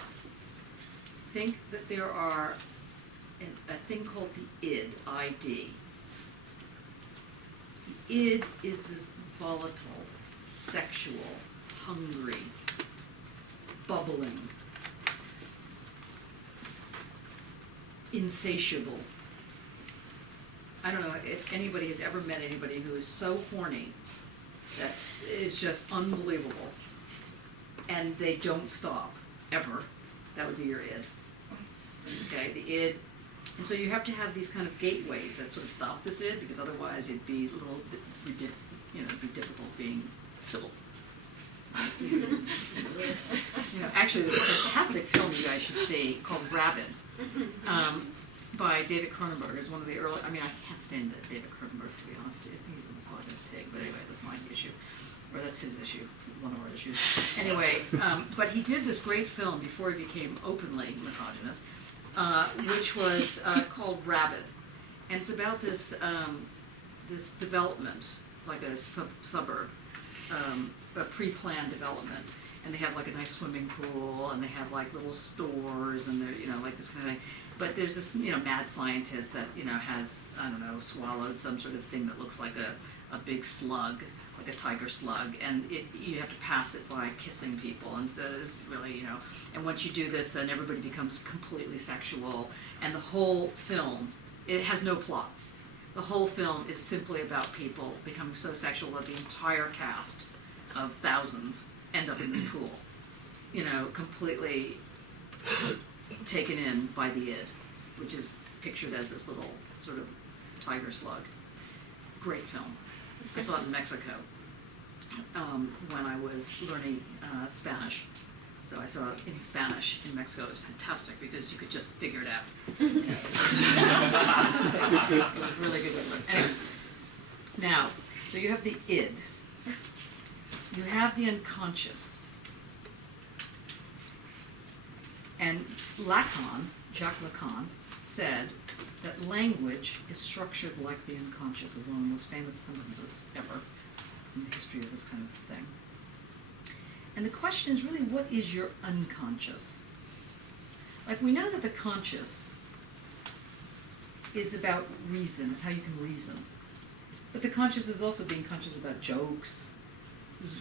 think that there are a thing called the id, I-D. The id is this volatile, sexual, hungry, bubbling, insatiable. I don't know if anybody has ever met anybody who is so horny that is just unbelievable, and they don't stop, ever. That would be your id. Okay, the id. And so you have to have these kind of gateways that sort of stop this id, because otherwise it'd be a little, it'd be difficult being civil. You know, actually, there's a fantastic film you guys should see called Rabid, by David Cronenberg. Is one of the early. I mean, I can't stand David Cronenberg, to be honest. I think he's a misogynist pig. But anyway, that's my issue, or that's his issue. It's one of our issues. Anyway, but he did this great film before he became openly misogynist, which was called Rabid, and it's about this this development, like a suburb. A pre-planned development, and they have like a nice swimming pool, and they have like little stores, and they're, you know, like this kind of thing. But there's this, you know, mad scientist that, you know, has, I don't know, swallowed some sort of thing that looks like a big slug, like a tiger slug, and you have to pass it by kissing people, and so it's really, you know, and once you do this, then everybody becomes completely sexual, and the whole film, it has no plot. The whole film is simply about people becoming so sexual that the entire cast of thousands end up in this pool, you know, completely taken in by the id, which is pictured as this little sort of tiger slug. Great film. I saw it in Mexico when I was learning Spanish. So I saw it in Spanish in Mexico. It was fantastic because you could just figure it out. You know, it was really good. Anyway, now, so you have the id. You have the unconscious. And Lacan, Jacques Lacan, said that language is structured like the unconscious, is one of the most famous sentences ever in the history of this kind of thing. And the question is really, what is your unconscious? Like, we know that the conscious is about reason, it's how you can reason. But the conscious is also being conscious about jokes,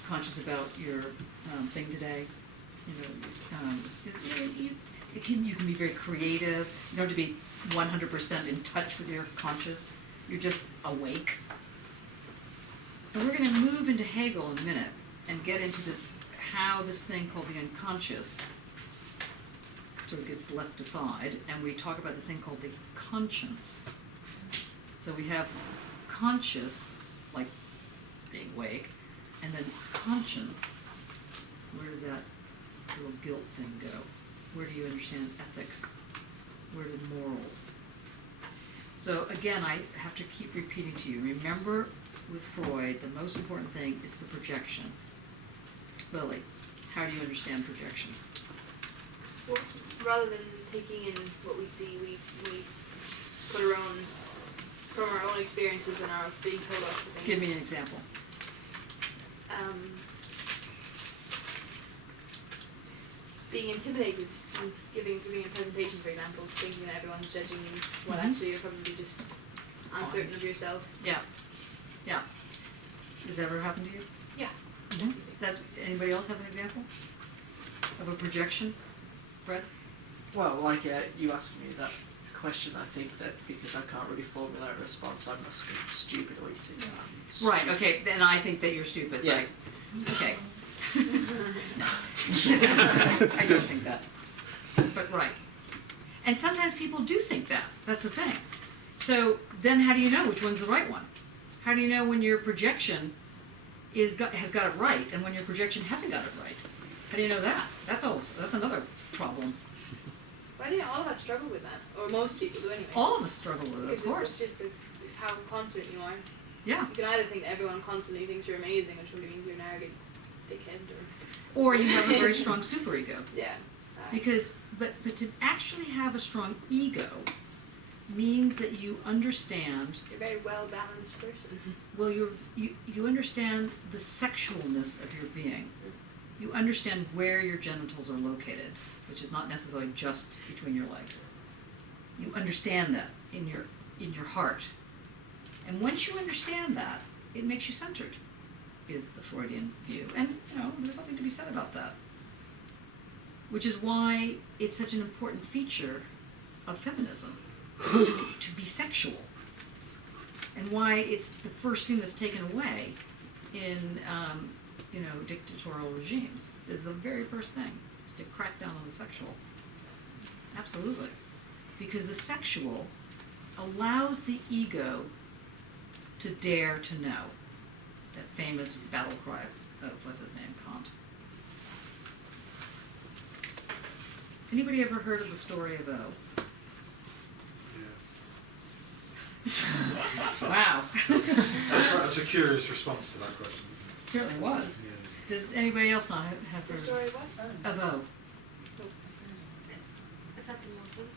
conscious about your thing today. You know, you can be very creative. You don't have to be 100% in touch with your conscious. You're just awake. And we're going to move into Hegel in a minute and get into this, how this thing called the unconscious sort of gets left aside, and we talk about this thing called the conscience. So we have conscious, like being awake, and then conscience. Where does that little guilt thing go? Where do you understand ethics? Where do morals? So again, I have to keep repeating to you, remember with Freud, the most important thing is the projection. Lily, how do you understand projection? Well, rather than taking in what we see, we put our own, from our own experiences and our being told off for things. Give me an example. Being intimidated and giving a presentation, for example, thinking that everyone's judging you, when actually you're probably just uncertain of yourself. Yeah. Yeah. Does that ever happen to you? Yeah. That's, anybody else have an example of a projection? Brett? Well, like you asked me that question, I think that because I can't really formulate a response, I must be stupid, or you think that I'm stupid. Right, okay, then I think that you're stupid, Yeah. right? Okay. No. I don't think that. But right. And sometimes people do think that. That's the thing. So then how do you know which one's the right one? How do you know when your projection has got it right and when your projection hasn't got it right? How do you know that? That's another problem. But I think all of us struggle with that, or most people do anyway. All of us struggle with it, of Because course. it's just how confident you are. Yeah. You can either think that everyone constantly thinks you're amazing, which probably means you're an arrogant dickhead, Or you have a very strong superego. yeah. Because, but to actually have a strong ego means that you understand, You're a very well balanced person. well, you understand the sexualness of your being. You understand where your genitals are located, which is not necessarily just between your legs. You understand that in your heart. And once you understand that, it makes you centered, is the Freudian view. And, there's something to be said about that. Which is why it's such an important feature of feminism, to be sexual. And why it's the first thing that's taken away in, dictatorial regimes, is the very first thing, is to crack down on the sexual. Absolutely. Because the sexual allows the ego to dare to know. That famous battle cry of, what's his name, Kant. Anybody ever heard of the story of O? Yeah. Wow. That's a curious response to that question. Certainly was. Yeah. Does anybody else not have The heard story of what? of O? Is that the movie?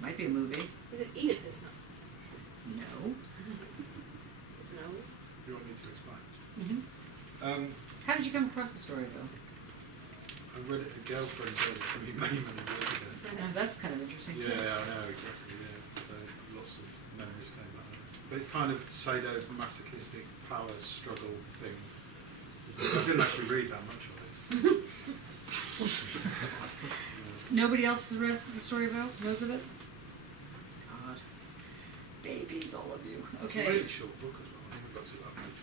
Might be a movie. Is it Oedipus? No. No. It's no. You want me to explain? Mm-hmm. How did you come across the story of O? I read it, a girlfriend told it to me many years ago. That's kind of interesting. Yeah, I know, exactly, yeah. So lots of memories came out of it. But it's kind of sadomasochistic power struggle thing. I didn't actually read that much of it. Nobody else has read the story of O? Knows of it? God. Babies, all of you. It's a Okay. really short book as well. I think I got to about page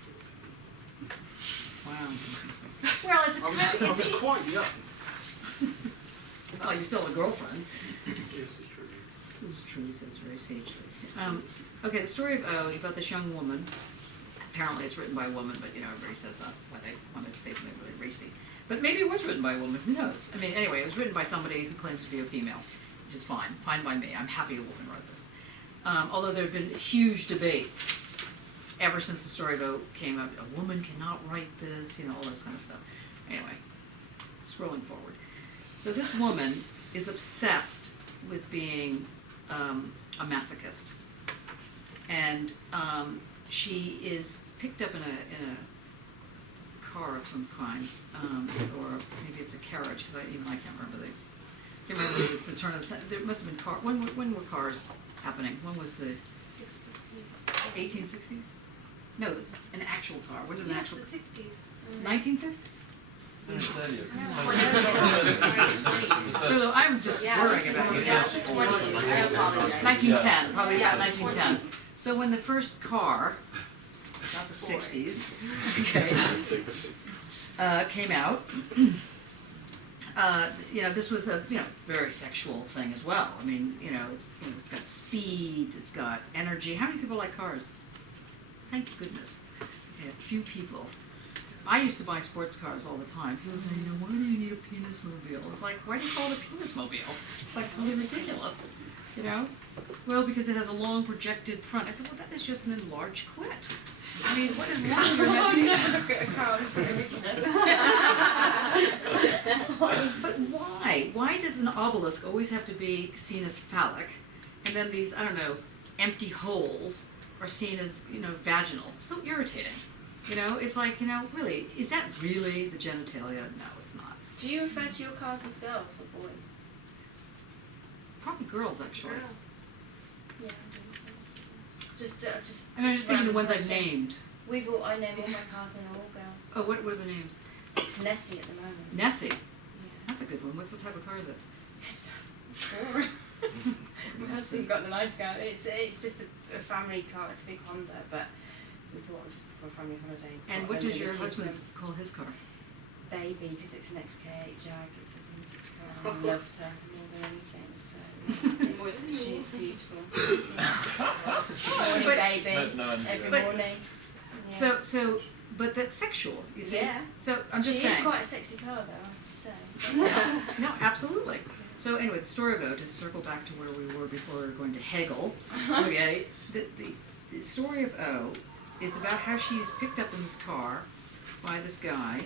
14. Wow. Well, it's I was quite young. well, you're still a girlfriend. Yes, it's true. Who's truly says very sagely. Okay, the story of O is about this young woman. Apparently it's written by a woman, but everybody says that when they wanted to say something really racy. But maybe it was written by a woman, who knows? I mean, anyway, it was written by somebody who claims to be a female, which is fine. Fine by me. I'm happy a woman wrote this. Although there have been huge debates ever since the story of O came out. A woman cannot write this, all this kind of stuff. Anyway, scrolling forward. So this woman is obsessed with being a masochist. And she is picked up in a car of some kind, or maybe it's a carriage, because I can't remember. Can't remember it was the turn of the century. There must have been when were cars happening? When was the 1860s? No, an actual car. When did an actual? The 60s. 1960s? No, it's earlier. No, I'm just worrying about you. 1910, probably about 1910. So when the first car, not the 60s, okay, came out, this was a very sexual thing as well. I mean, it's got speed, it's got energy. How many people like cars? Thank goodness. Okay, a few people. I used to buy sports cars all the time. People say, why do you need a penis mobile? It's like, why do you call it a penis mobile? It's like totally ridiculous. Well, because it has a long projected front. I said, well, that is just an enlarged clit. I mean, what is wrong with that? never look at a car and say, But why? Why does an obelisk always have to be seen as phallic, and then these, I don't know, empty holes are seen as, vaginal? So irritating. It's like, really, is that really the genitalia? No, it's not. Do you refer to your cars as girls or boys? Probably girls, actually. Yeah. Just. I mean, I'm just thinking the ones I've question. named. I name all my cars and they're all girls. Oh, what are the names? It's Nessie at the moment. Nessie. Yeah. That's a good one. What's the type of car is it? It's boring. My husband's got the nice car. It's just a family car. It's a big Honda, but we bought it just for a family holiday. in And what Scotland, does your the kids husband call his car? went Baby, because it's an XK8 Jag. It's a vintage car. He loves her more than anything. So she's beautiful. Morning, baby. No, Every But- morning. Yeah. So, but that's sexual, you see? Yeah. So I'm just she saying. is quite a sexy car, though, I have to say. No, absolutely. So anyway, the story about, to circle back to where we were before we were going to Hegel, okay, the story of O is about how she's picked up in this car by this guy,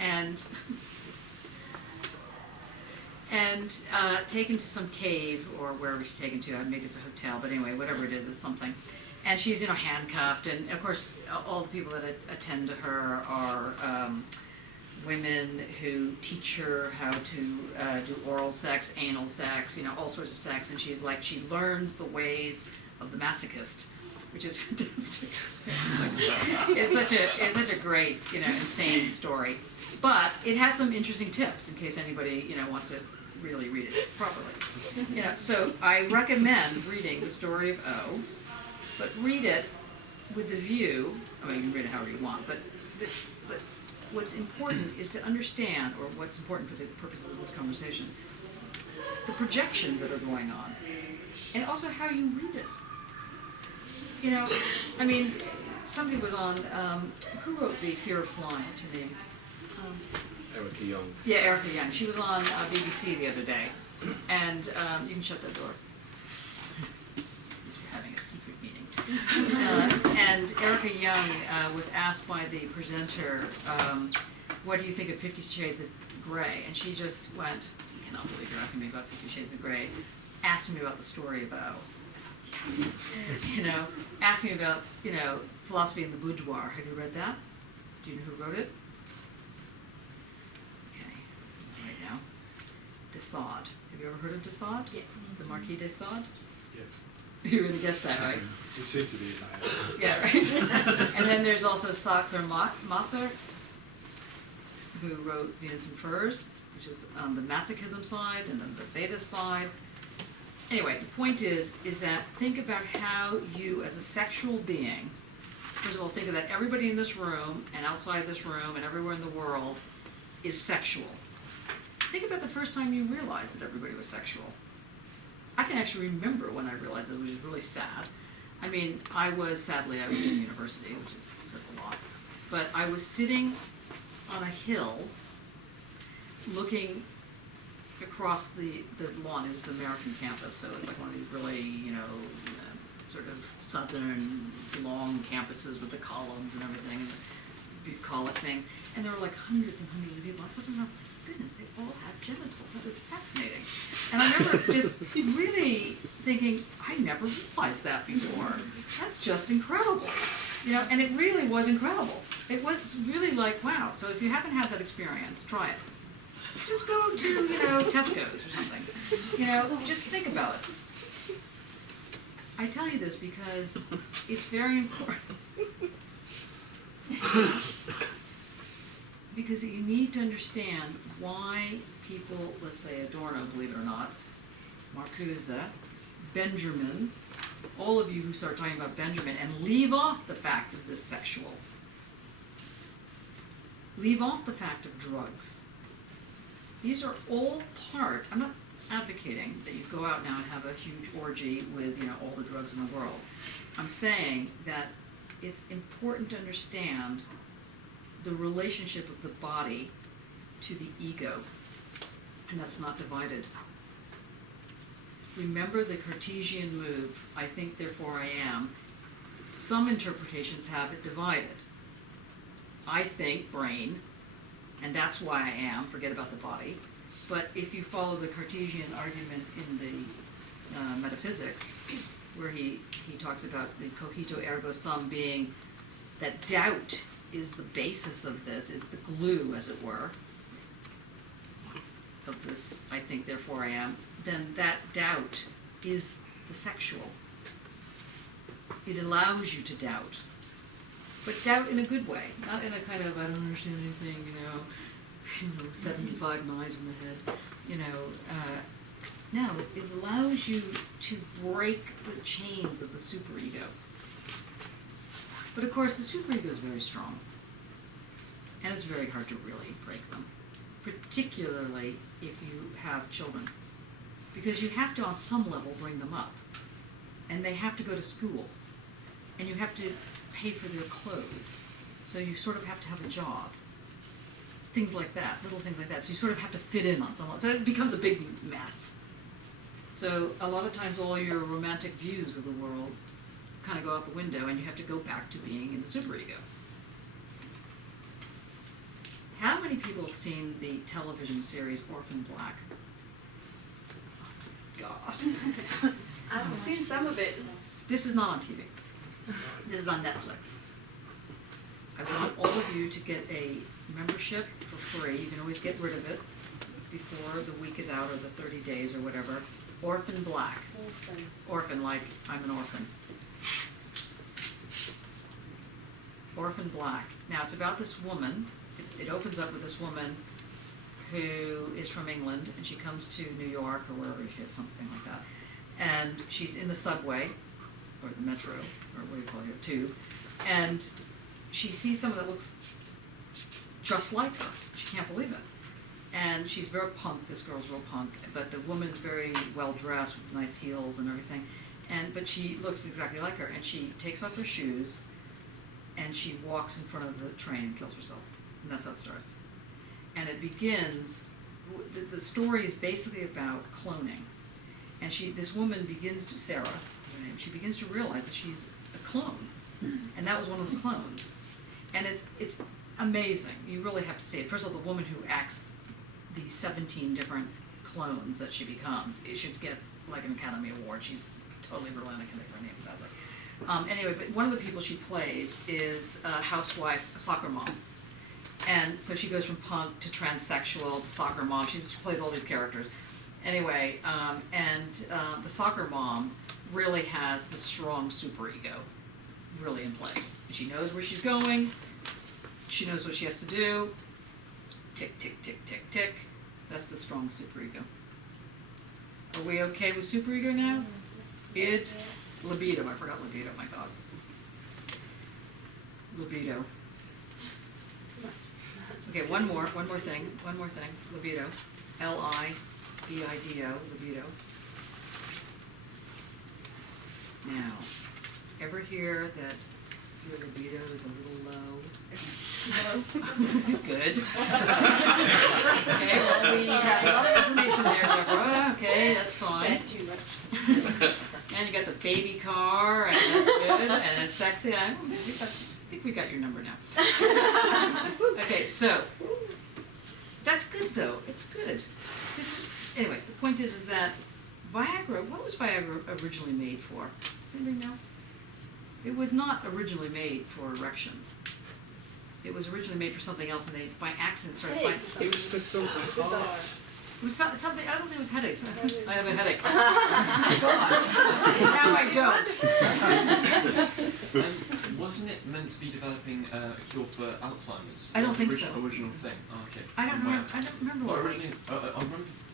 and taken to some cave or wherever she's taken to. Maybe it's a hotel, but anyway, whatever it is, it's something. And she's handcuffed, and of course all the people that attend to her are women who teach her how to do oral sex, anal sex, all sorts of sex, and she learns the ways of the masochist, which is fantastic. It's such a great, insane story. But it has some interesting tips in case anybody, wants to really read it properly. So I recommend reading the story of O, but read it with the view, I mean, you can read it however you want, but what's important is to understand, or what's important for the purposes of this conversation, the projections that are going on, and also how you read it. I mean, somebody was on, who wrote The Fear of Flying? What's her name? Erica Young. Yeah, Erica Young. She was on BBC the other day, and you can shut that door. We're having a secret meeting. And Erica Young was asked by the presenter, what do you think of 50 Shades of Grey? And she just went, I cannot believe you're asking me about 50 Shades of Grey. Asked me about the story of O. Yes. Asked me about, Philosophy in the Boudoir. Have you read that? Do you know who wrote it? Okay, right now. De Sade. Have you ever heard of de Sade? Yeah. The Marquis de Sade? Yes. You really guessed that, right? You seem to be in that. Yeah, right. And then there's also Sacher Masoch, who wrote Venus and Furs, which is on the masochism side and then the sadist side. Anyway, the point is that think about how you, as a sexual being, first of all, think of that everybody in this room and outside this room and everywhere in the world is sexual. Think about the first time you realized that everybody was sexual. I can actually remember when I realized it, which is really sad. I mean, sadly, I was in university, which says a lot. But I was sitting on a hill looking across the lawn. It was the American campus, so it's like one of these really, sort of southern long campuses with the columns and everything, bucolic things. And there were like hundreds and hundreds of people. I thought, oh my goodness, they all have genitals. That was fascinating. And I remember just really thinking, I never realized that before. That's just incredible. And it really was incredible. It was really like, wow. So if you haven't had that experience, try it. Just go to, Tesco's or something. Just think about it. I tell you this because it's very important. Because you need to understand why people, let's say Adorno, believe it or not, Marcuse, Benjamin, all of you who start talking about Benjamin and leave off the fact of this sexual, leave off the fact of drugs. These are all part, I'm not advocating that you go out now and have a huge orgy with, you know, all the drugs in the world. I'm saying that it's important to understand the relationship of the body to the ego, and that's not divided. Remember the Cartesian move, I think, therefore I am. Some interpretations have it divided. I think, brain, and that's why I am, forget about the body. But if you follow the Cartesian argument in the metaphysics, where he talks about the cogito ergo sum being that doubt is the basis of this, is the glue, as it were, of this I think, therefore I am, then that doubt is the sexual. It allows you to doubt. But doubt in a good way, not in a kind of, I don't understand anything, 75 knives in the head, no, it allows you to break the chains of the superego. But of course, the superego is very strong, and it's very hard to really break them, particularly if you have children, because you have to, on some level, bring them up, and they have to go to school, and you have to pay for their clothes, so you sort of have to have a job. Things like that, little things like that. So you sort of have to fit in on some level. So it becomes a big mess. So a lot of times all your romantic views of the world kind of go out the window, and you have to go back to being in the superego. How many people have seen the television series Orphan Black? Oh, God. I've seen some of it. This is not on TV. This is on Netflix. I want all of you to get a membership for free. You can always get rid of it before the week is out or the 30 days or whatever. Orphan Black. Orphan, like I'm an orphan. Orphan Black. Now it's about this woman. It opens up with this woman who is from England, and she comes to New York or wherever she is, something like that. And she's in the subway, or the metro, or what do you call it, tube, and she sees someone that looks just like her. She can't believe it. And she's very punk, this girl's real punk, but the woman is very well dressed with nice heels and everything. But she looks exactly like her, and she takes off her shoes and she walks in front of the train and kills herself. And that's how it starts. And it begins, the story is basically about cloning. And this woman begins to, Sarah, her name, she begins to realize that she's a clone. And that was one of the clones. And it's amazing. You really have to see it. First of all, the woman who acts the 17 different clones that she becomes, it should get like an Academy Award. She's totally brilliant. I can't think of her name sadly. Anyway, but one of the people she plays is a housewife, a soccer mom. And so she goes from punk to transsexual to soccer mom. She plays all these characters. Anyway, the soccer mom really has the strong superego really in place. She knows where she's going. She knows what she has to do. Tick, tick, tick, tick, tick. That's the strong superego. Are we okay with superego now? Id, libido. I forgot libido, my God. Libido. Okay, one more thing. Libido. L-I-B-I-D-O, libido. Now, ever hear that your libido is a little low? Good. Okay, well, we have a lot of information there, Deborah. Okay, that's fine. And you got the baby car, and that's good, and it's sexy. I think we got your number now. Okay, so that's good though. It's good. Anyway, the point is that Viagra. What was Viagra originally made for? Does anybody know? It was not originally made for erections. It was originally made for something else, and they, by accident, started finding. It was for something art. It was something, I don't think it was headaches. I have a headache. Now I don't. Wasn't it meant to be developing a cure for Alzheimer's? I don't Was think the so. Original thing. Oh, okay. I don't Where? remember, I don't remember Well, what it was. originally,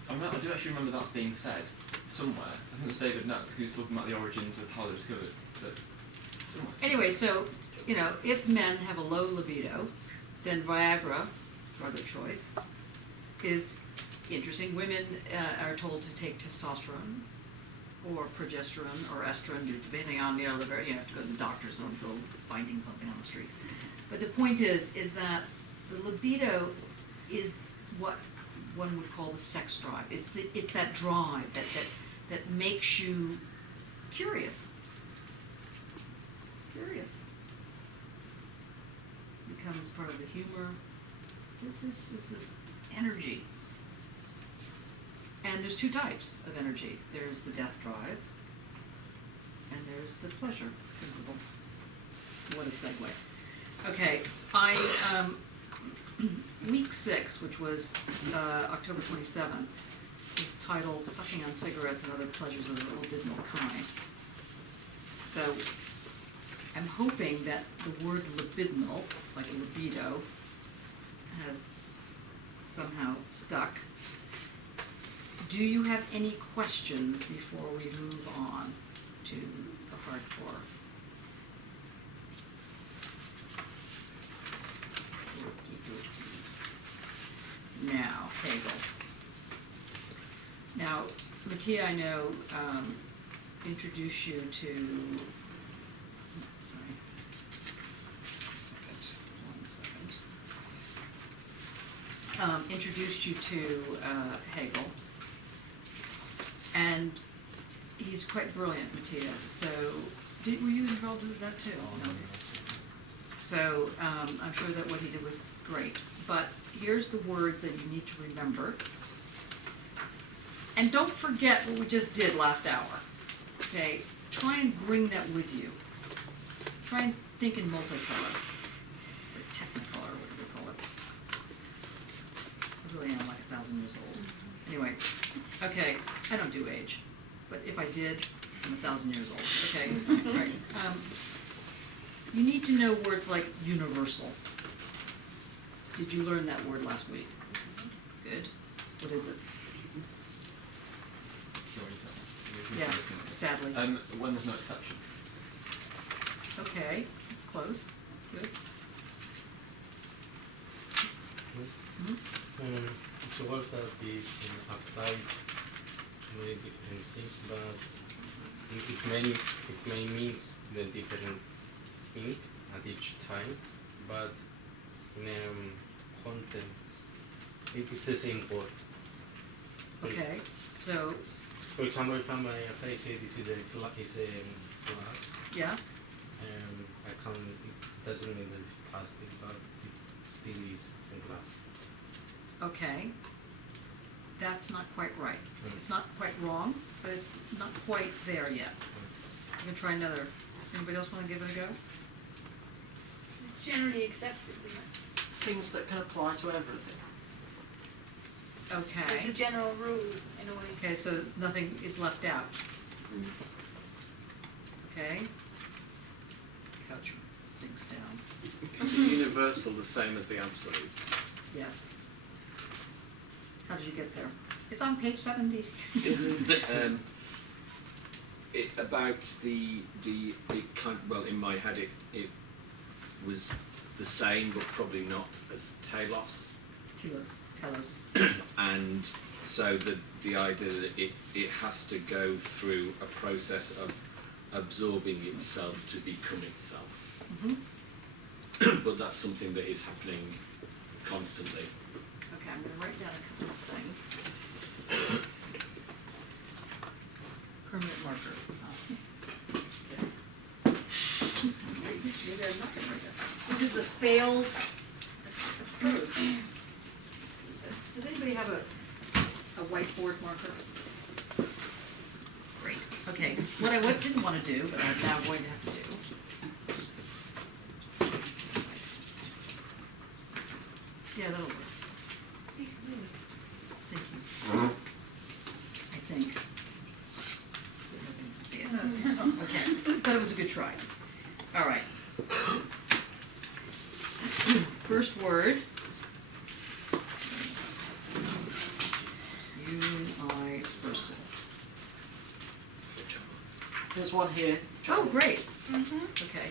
I do actually remember that being said somewhere. I think it was David Nutt, because he was talking about the origins of how they discovered it. But somewhere. Anyway, so, you know, if men have a low libido, then Viagra, drug of choice, is interesting. Women are told to take testosterone or progesterone or estrogen, depending on, you know, you have to go to the doctors or go finding something on the street. But the point is that the libido is what one would call the sex drive. It's that drive that makes you curious. Curious. Becomes part of the humor. This is energy. And there's two types of energy. There's the death drive, and there's the pleasure principle. What a segue. Okay, week 6, which was October 27th, is titled Sucking on Cigarettes and Other Pleasures of the Libidinal Kind. So I'm hoping that the word libidinal, like libido, has somehow stuck. Do you have any questions before we move on to the hardcore? Now, Hegel. Now, Mattia, I know, introduced you to, sorry, just a second, 1 second. Introduced you to Hegel, and he's quite brilliant, Mattia. So, were you involved with that too? No. So, I'm sure that what he did was great. But here's the words that you need to remember. And don't forget what we just did last hour. Okay? Try and bring that with you. Try and think in multicolor. Or technicolor, whatever you call it. I really am like 1,000 years old. Anyway, okay, I don't do age. But if I did, I'm 1,000 years old. Okay? Right. You need to know words like universal. Did you learn that word last week? Good. What is it? Yeah, sadly. When there's no exception. Okay, it's close. It's good. It's a word that is applied to many different things, but it may mean the different thing at each time, but in content, it's the same word. Okay, so, For example, if I say this is a glass, yeah, I can't, it doesn't mean that it's plastic, but it still is a glass. okay. That's not quite right. Mm. It's not quite wrong, but it's not quite there yet. You can try another. Anybody else want to give it a go? Generally accepted, isn't it? Things that can apply to everything. It's a Okay. general rule in a way. Okay, so nothing is left out. Okay. Couch sinks down. Is the universal the same as the absolute? Yes. How did you get there? It's on page 70. Isn't it about the kind, well, in my head it was the same but probably not as telos, Telos. and so the idea that it has to go through a process of absorbing itself to become itself. Mm-hmm. But that's something that is happening constantly. Okay, I'm going to write down a couple of things. Permanent marker. Okay. Maybe I'm not going to write that. This is a failed approach. Does anybody have a whiteboard marker? Great. Okay. What I didn't want to do, but I'm now going to have to do. Yeah, that'll work. Thank you. good try. All right. First word. Universal. There's one here. Oh, great. Mm-hmm. Okay.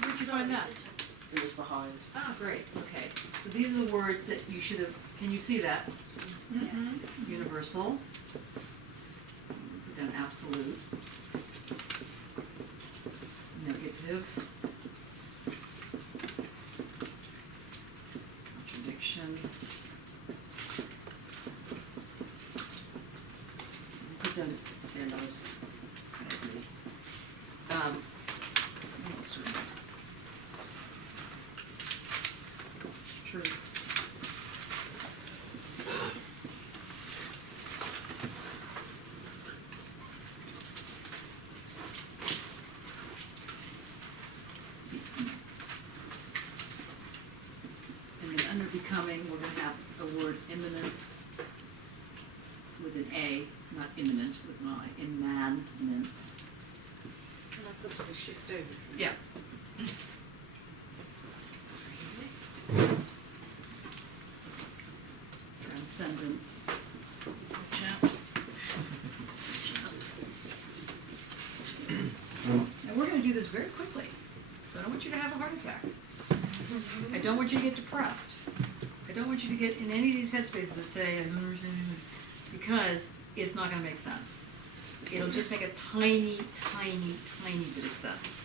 Where'd you find that? It was behind. Oh, great. Okay. So these are the words that you should have. Can you see that? Mm-hmm. Universal. Put down absolute. Negative. Contradiction. Put down those. What else do we have? Truth. And then under becoming, we're going to have the word immanence with an A, not imminent with an I. Immanence. And I've got sort of shift over. Yeah. Transcendence. Watch out. And we're going to do this very quickly. So I don't want you to have a heart attack. I don't want you to get depressed. I don't want you to get in any of these headspaces that say, I don't understand, because it's not going to make sense. It'll just make a tiny, tiny, tiny bit of sense.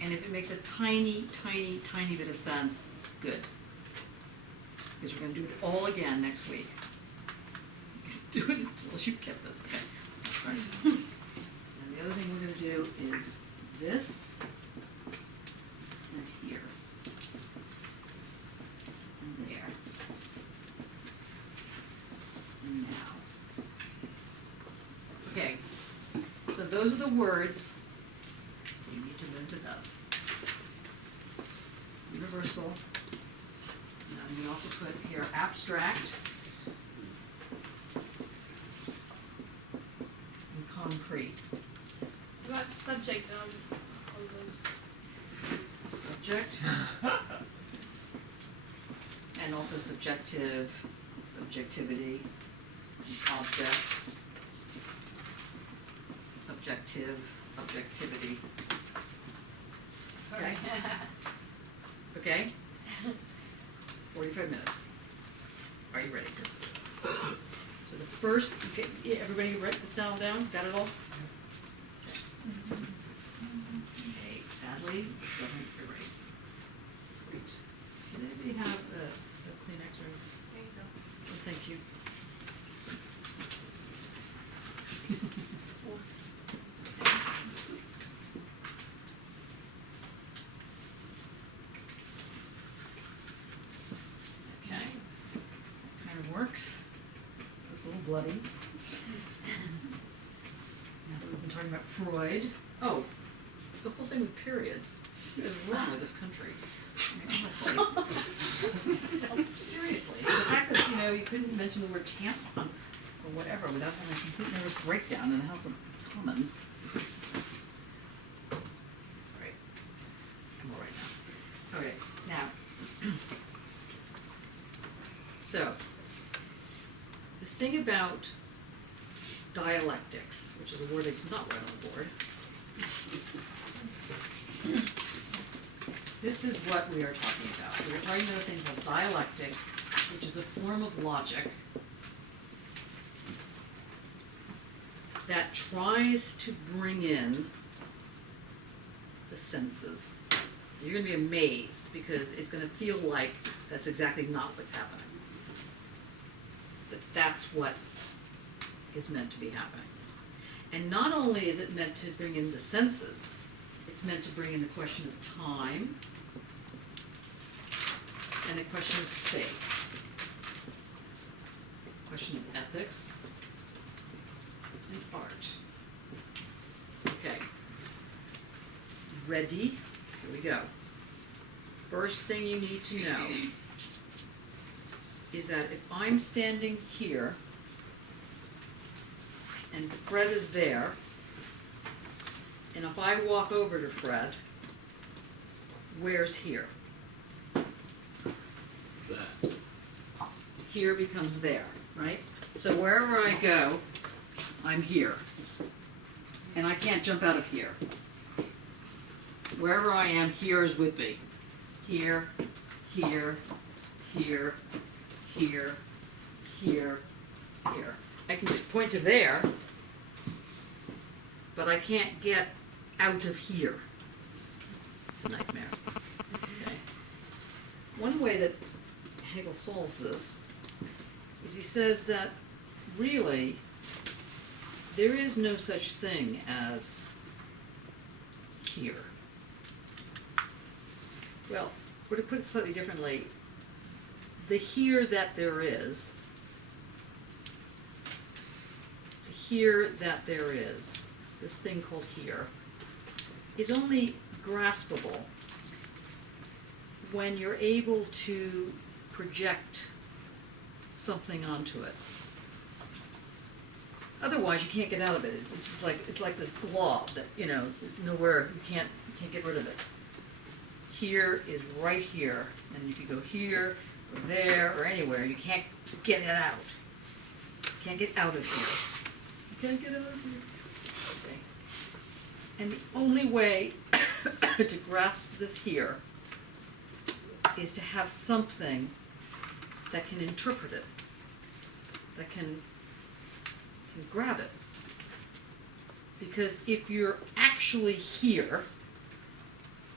And if it makes a tiny, tiny, tiny bit of sense, good. Because we're going to do it all again next week. Do it until you get this, okay? Sorry. And the other thing we're going to do is this and here. And there. And now. Okay, so those are the words you need to learn to know. Universal. And we also put here abstract and concrete. What subject on those? Subject. And also subjective, subjectivity, and object. Objective, objectivity. Sorry. Okay? 45 minutes. Are you ready? So the first, okay, everybody write this down? Got it all? Okay, sadly, this doesn't erase. Great. Does anybody have a Kleenex or? There you go. Oh, thank you. Okay, that kind of works. It was a little bloody. Now that we've been talking about Freud. Oh, the whole thing with periods. What is wrong with this country? I mean, honestly. Seriously. The fact that, you couldn't mention the word tampon or whatever without having a complete nervous breakdown in the House of Commons. Sorry. I'm all right now. Okay, now. So, the thing about dialectics, which is a word I did not write on the board. This is what we are talking about. We're talking about a thing called dialectics, which is a form of logic that tries to bring in the senses. You're going to be amazed because it's going to feel like that's exactly not what's happening. That's what is meant to be happening. And not only is it meant to bring in the senses, it's meant to bring in the question of time and the question of space, question of ethics and art. Okay. Ready? Here we go. First thing you need to know is that if I'm standing here and Fred is there, And if I walk over to Fred, where's here? There. Here becomes there, right? So wherever I go, I'm here. And I can't jump out of here. Wherever I am, here is with me. Here, here, here, here, here, here. I can just point to there, but I can't get out of here. It's a nightmare. Okay. One way that Hegel solves this is he says that really there is no such thing as here. Well, or to put it slightly differently, the here that there is, the here that there is, this thing called here, is only graspable when you're able to project something onto it. Otherwise, you can't get out of it. It's just like, it's like this blob that, you know, there's nowhere, you can't get rid of it. Here is right here, and if you go here or there or anywhere, you can't get it out. You can't get out of here. You can't get out of here. Okay. And the only way to grasp this here is to have something that can interpret it, that can grab it. Because if you're actually here,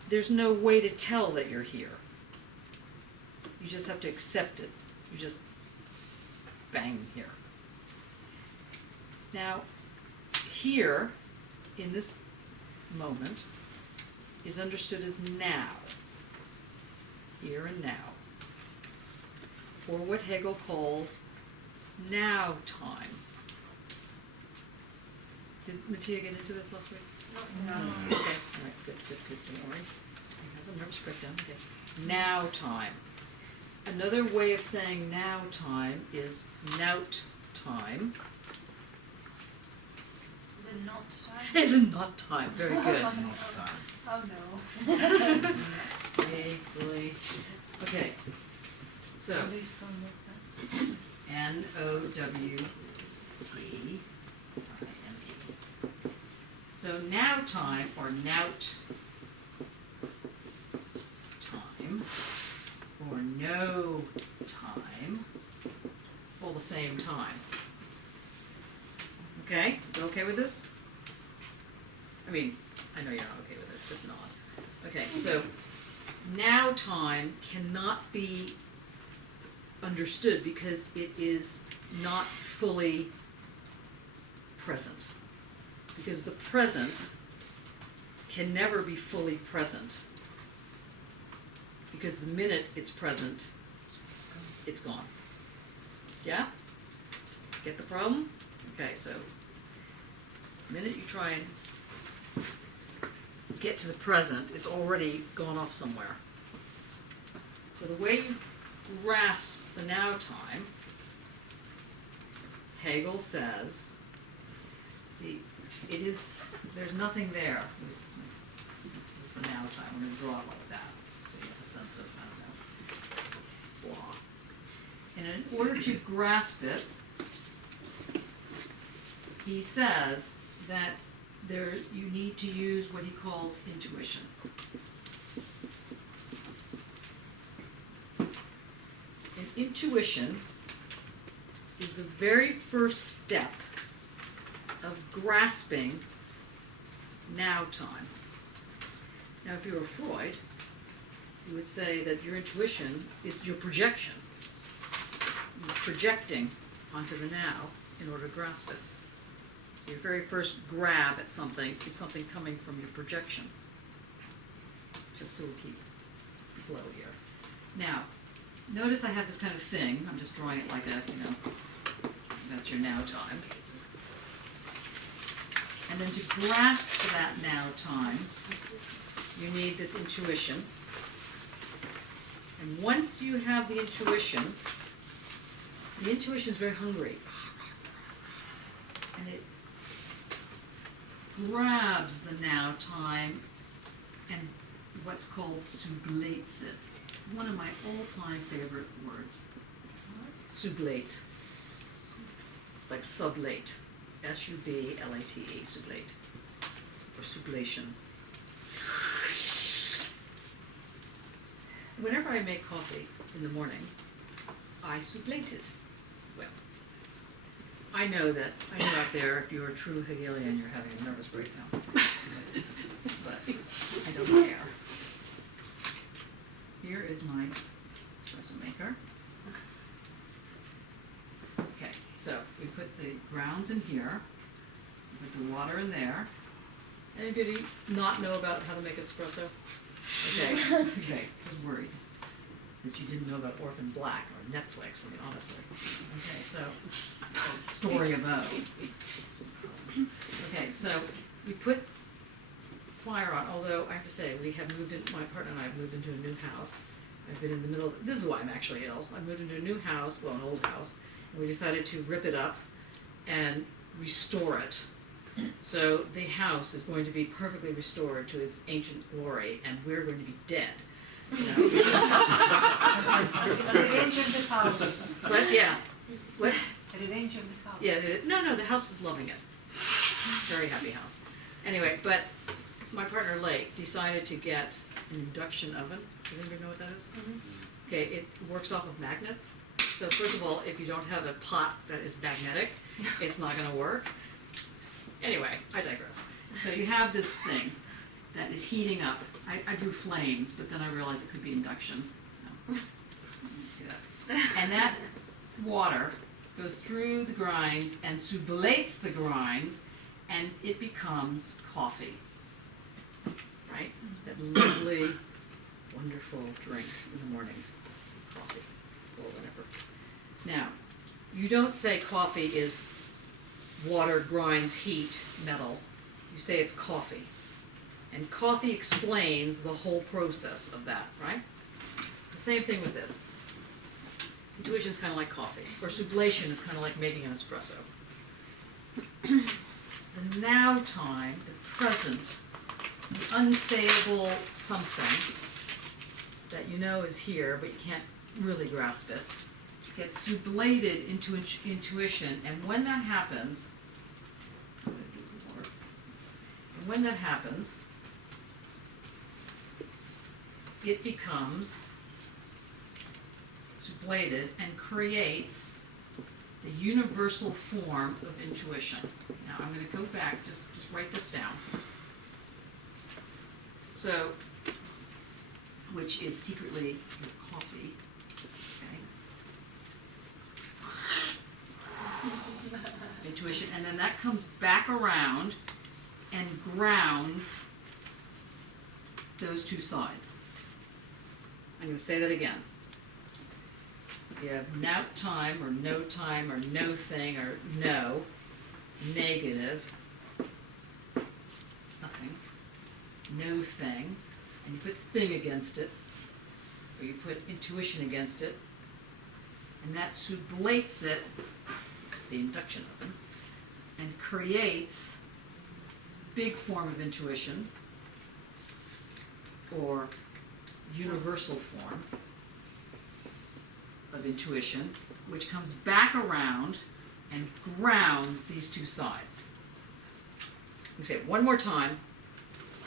there's no way to tell that you're here. You just have to accept it. You just bang here. Now, here, in this moment, is understood as now. Here and now. Or what Hegel calls now time. Did Mattia get into this last week? No. Okay, all right, good, don't worry. I have a nervous breakdown, okay. Now time. Another way of saying now time is nout time. Is it not time? Is not time, very good. Oh no. Vaguely. Okay, so N-O-W-T-I-M-E. So now time, or nout time, or no time, it's all the same time. Okay? You okay with this? I mean, I know you're not okay with this, just nod. Okay, so now time cannot be understood because it is not fully present. Because the present can never be fully present. Because the minute it's present, it's gone. Yeah? Get the problem? Okay, so the minute you try and get to the present, it's already gone off somewhere. So the way you grasp the now time, Hegel says, see, it is, there's nothing there. This is the now time. We're going to draw it like that, so you have a sense of, I don't know, blah. And in order to grasp it, he says that you need to use what he calls intuition. And intuition is the very first step of grasping now time. Now, if you were Freud, you would say that your intuition is your projection. You're projecting onto the now in order to grasp it. Your very first grab at something is something coming from your projection. Just so we keep flow here. Now, notice I have this kind of thing. I'm just drawing it like a, that's your now time. And then to grasp that now time, you need this intuition. And once you have the intuition is very hungry. And it grabs the now time and what's called sublates it. One of my all-time favorite words. Sublate. Like sublate. S-U-B-L-A-T-E, sublate. Or sublation. Whenever I make coffee in the morning, I sublate it. Well, I know out there, if you're a true Hegelian, you're having a nervous breakdown. But I don't care. Here is my espresso maker. Okay, so we put the grounds in here, we put the water in there. Anybody not know about how to make espresso? Okay, okay, I was worried that you didn't know about Orphan Black or Netflix, I mean, honestly. Okay, so, story of O. Okay, so we put fire on, although I have to say, we have moved in, my partner and I have moved into a new house. I've been in the middle of, this is why I'm actually ill. I moved into a new house, well, an old house, and we decided to rip it up and restore it. So the house is going to be perfectly restored to its ancient glory, and we're going to be dead. You know? It's a revenge of the house. What? Yeah. What? A revenge of the house. Yeah. No, the house is loving it. Very happy house. Anyway, but my partner Lake decided to get an induction oven. Does anybody know what that is? Mm-hmm. Okay, it works off of magnets. So first of all, if you don't have a pot that is magnetic, it's not going to work. Anyway, I digress. So you have this thing that is heating up. I drew flames, but then I realized it could be induction. So, see that? And that water goes through the grinds and sublates the grinds, and it becomes coffee. Right? That lovely, wonderful drink in the morning. Coffee, or whatever. Now, you don't say coffee is water grinds heat metal. You say it's coffee. And coffee explains the whole process of that, right? It's the same thing with this. Intuition is kind of like coffee, or sublation is kind of like making an espresso. The now time, the present, the unsayable something that you know is here, but you can't really grasp it, gets sublated into intuition, and when that happens, it becomes sublated and creates the universal form of intuition. Now I'm going to go back, just write this down. So, which is secretly your coffee. Okay. Intuition, and then that comes back around and grounds those two sides. I'm going to say that again. You have now time or no thing or no, negative, nothing, no thing, and you put thing against it, or you put intuition against it, and that sublates it, the induction oven, and creates big form of intuition, or universal form of intuition, which comes back around and grounds these two sides. You say it one more time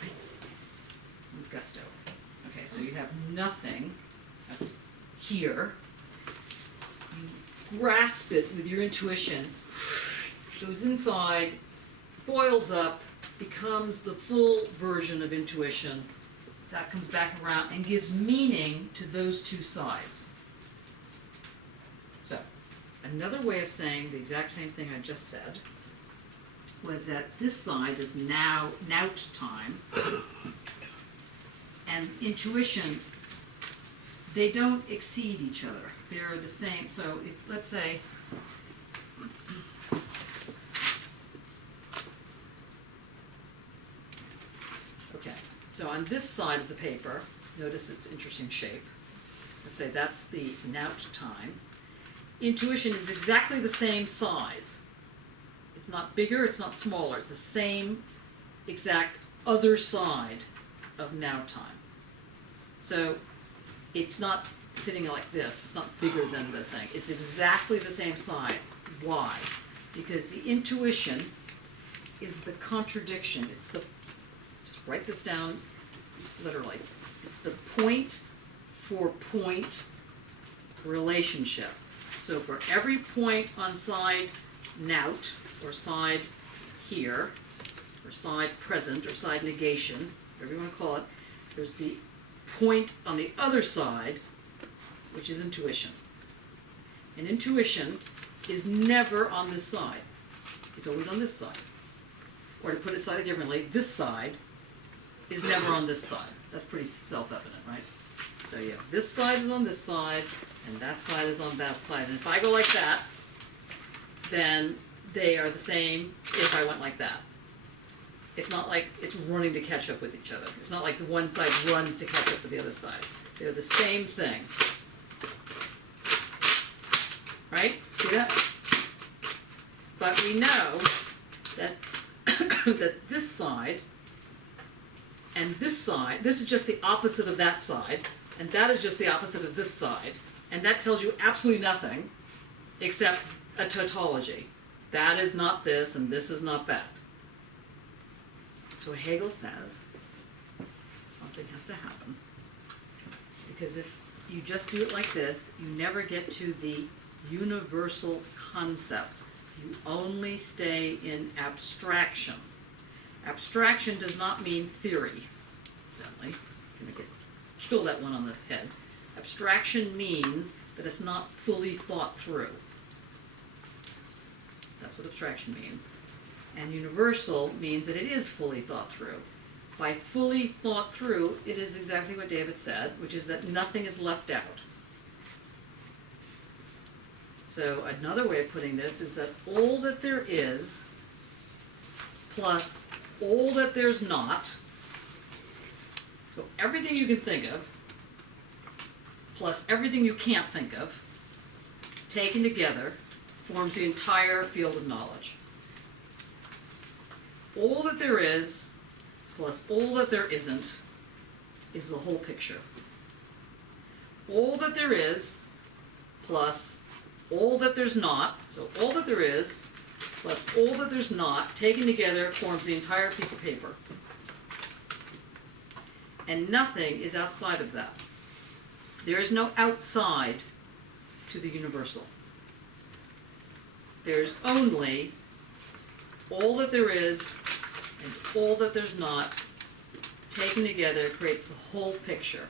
with gusto. Okay, so you have nothing that's here. You grasp it with your intuition, goes inside, boils up, becomes the full version of intuition. That comes back around and gives meaning to those two sides. So, another way of saying the exact same thing I just said was that this side is now nout time, and intuition, they don't exceed each other. They're the same. So if, let's say, okay, so on this side of the paper, notice its interesting shape. Let's say that's the nout time. Intuition is exactly the same size. It's not bigger, it's not smaller. It's the same exact other side of now time. So it's not sitting like this, it's not bigger than the thing, it's exactly the same side. Why? Because the intuition is the contradiction, it's the, just write this down literally, it's the point for point relationship. So for every point on side nout, or side here, or side present, or side negation, whatever you want to call it, there's the point on the other side, which is intuition. And intuition is never on this side. It's always on this side. Or to put it slightly differently, this side is never on this side. That's pretty self-evident, right? So yeah, this side is on this side, and that side is on that side. And if I go like that, then they are the same if I went like that. It's not like it's running to catch up with each other. It's not like the one side runs to catch up with the other side. They're the same thing. Right? See that? But we know that that this side and this side, this is just the opposite of that side, and that is just the opposite of this side, and that tells you absolutely nothing except a tautology. That is not this, and this is not that. So Hegel says something has to happen, because if you just do it like this, you never get to the universal concept. You only stay in abstraction. Abstraction does not mean theory. Certainly, I'm gonna kill that one on the head. Abstraction means that it's not fully thought through. That's what abstraction means. And universal means that it is fully thought through. By fully thought through, it is exactly what David said, which is that nothing is left out. So another way of putting this is that all that there is plus all that there's not, so everything you can think of plus everything you can't think of, taken together, forms the entire field of knowledge. All that there is plus all that there isn't is the whole picture. All that there is plus all that there's not, so all that there is plus all that there's not, taken together forms the entire piece of paper. And nothing is outside of that. There is no outside to the universal. There's only all that there is and all that there's not, taken together creates the whole picture.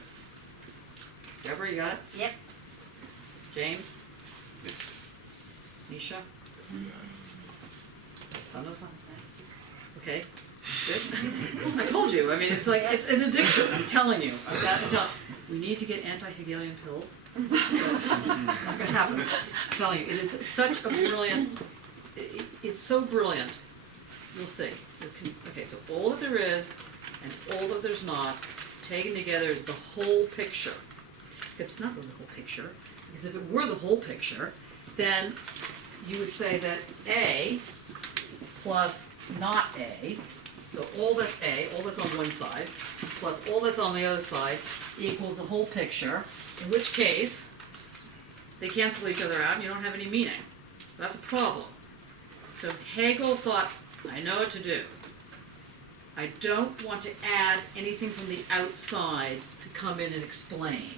Deborah, you got it? Yep. James? Yes. Nisha? That's Thomas? fantastic. Okay, good. I told you, I mean, it's like, it's an addiction, I'm telling you. We need to get anti-Hegelian pills. Not gonna happen. I'm telling you, it is such a brilliant, it's so brilliant. You'll see. Okay, so all that there is and all that there's not, taken together is the whole picture. Except it's not really the whole picture, because if it were the whole picture, then you would say that A plus not A, so all that's A, all that's on one side, plus all that's on the other side, equals the whole picture, in which case they cancel each other out and you don't have any meaning. That's a problem. So Hegel thought, I know what to do. I don't want to add anything from the outside to come in and explain.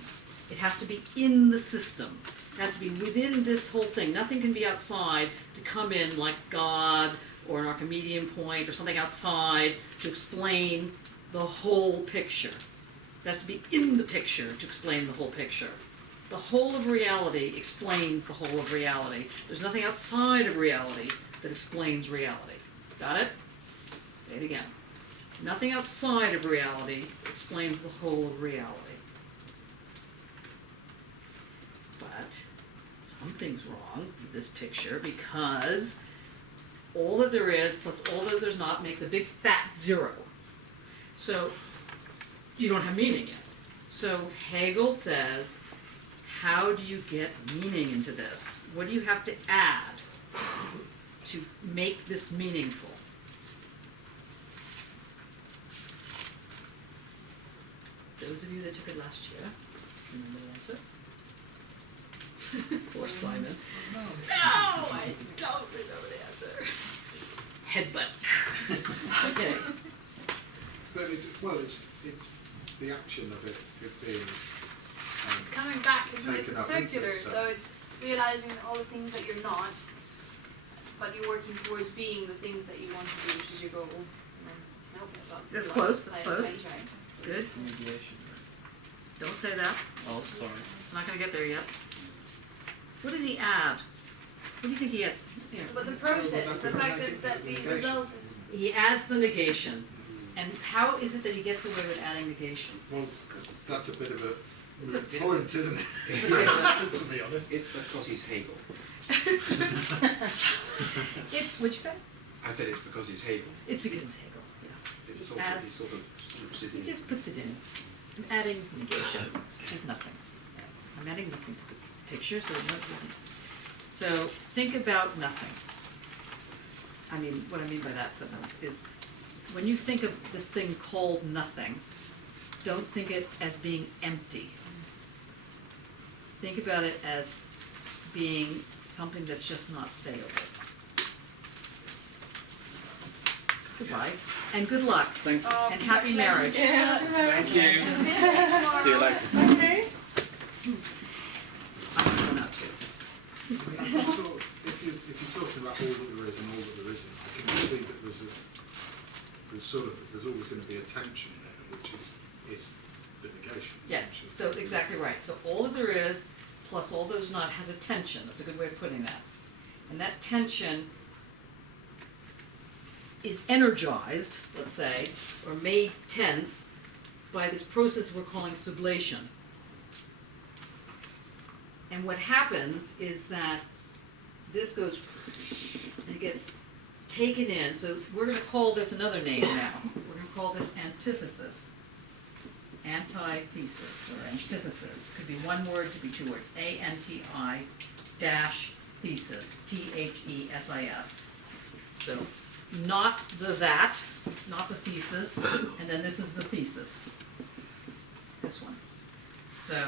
It has to be in the system. It has to be within this whole thing. Nothing can be outside to come in like God or an Archimedean point or something outside to explain the whole picture. It has to be in the picture to explain the whole picture. The whole of reality explains the whole of reality. There's nothing outside of reality that explains reality. Got it? Say it again. Nothing outside of reality explains the whole of reality. But something's wrong with this picture, because all that there is plus all that there's not makes a big fat zero. So you don't have meaning yet. So Hegel says, how do you get meaning into this? What do you have to add to make this meaningful? those of you that took it last year, remember the answer? Poor Simon. No, I don't remember the answer. Headbutt. Okay. But it's the action of it being It's coming back, it's taken up circular, into it, so it's realizing all the things that you're not, but you're working towards being the things that you want to be, which is your goal. And then, nope, That's close, that's close. It's Good. Mediation. Don't say that. Oh, sorry. I'm not gonna get there yet. What does he add? What do you think he adds? Yeah. But the process, the fact that the result is. He adds the negation. And how is it that he gets away with adding negation? well, that's a bit of a It's a moot bit- point, isn't it? To be honest. It's because he's Hegel. It's, what'd you say? I said it's because he's Hegel. It's because it's Hegel, yeah. It's He sort of, adds- he sort of slips it He in. just puts it in. I'm adding negation, which is nothing. I'm adding nothing to the picture, so nothing. So think about nothing. I mean, what I mean by that sentence is, when you think of this thing called nothing, don't think it as being empty. Think about it as being something that's just not saleable. Goodbye, and good luck, Thank you. and happy marriage. Thank you. See you later. I'm going out too. If you're talking about all that there is and all that there isn't, I can see that there's always going to be a tension there, which is the negation. Yes, essentially. so exactly right. So all that there is, plus all there's not, has a tension. That's a good way of putting that. And that tension is energized, let's say, or made tense by this process we're calling sublation. And what happens is that this goes, it gets taken in. So we're going to call this another name now. We're going to call this antithesis. Antithesis or antithesis. Could be one word, could be two words. A-N-T-I dash thesis. T-H-E-S-I-S. So not the that, not the thesis, and then this is the thesis. This one. So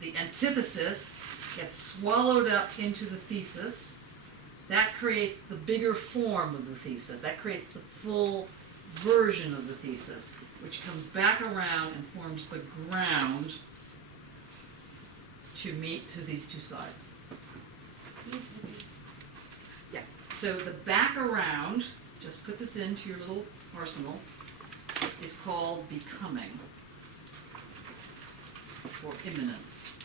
the antithesis gets swallowed up into the thesis. That creates the bigger form of the thesis. That creates the full version of the thesis, which comes back around and forms the ground to meet to these two sides. Yeah. So the back around, just put this into your little arsenal, is called becoming or immanence.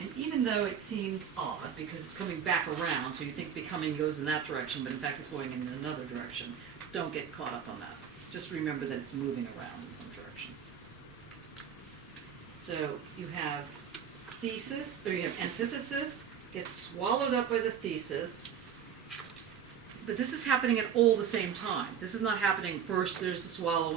And even though it seems odd because it's coming back around, so you think becoming goes in that direction, but in fact it's going in another direction, don't get caught up on that. Just remember that it's moving around in some direction. So you have thesis, or you have antithesis, gets swallowed up by the thesis, but this is happening at all the same time. This is not happening first, there's the swallowing,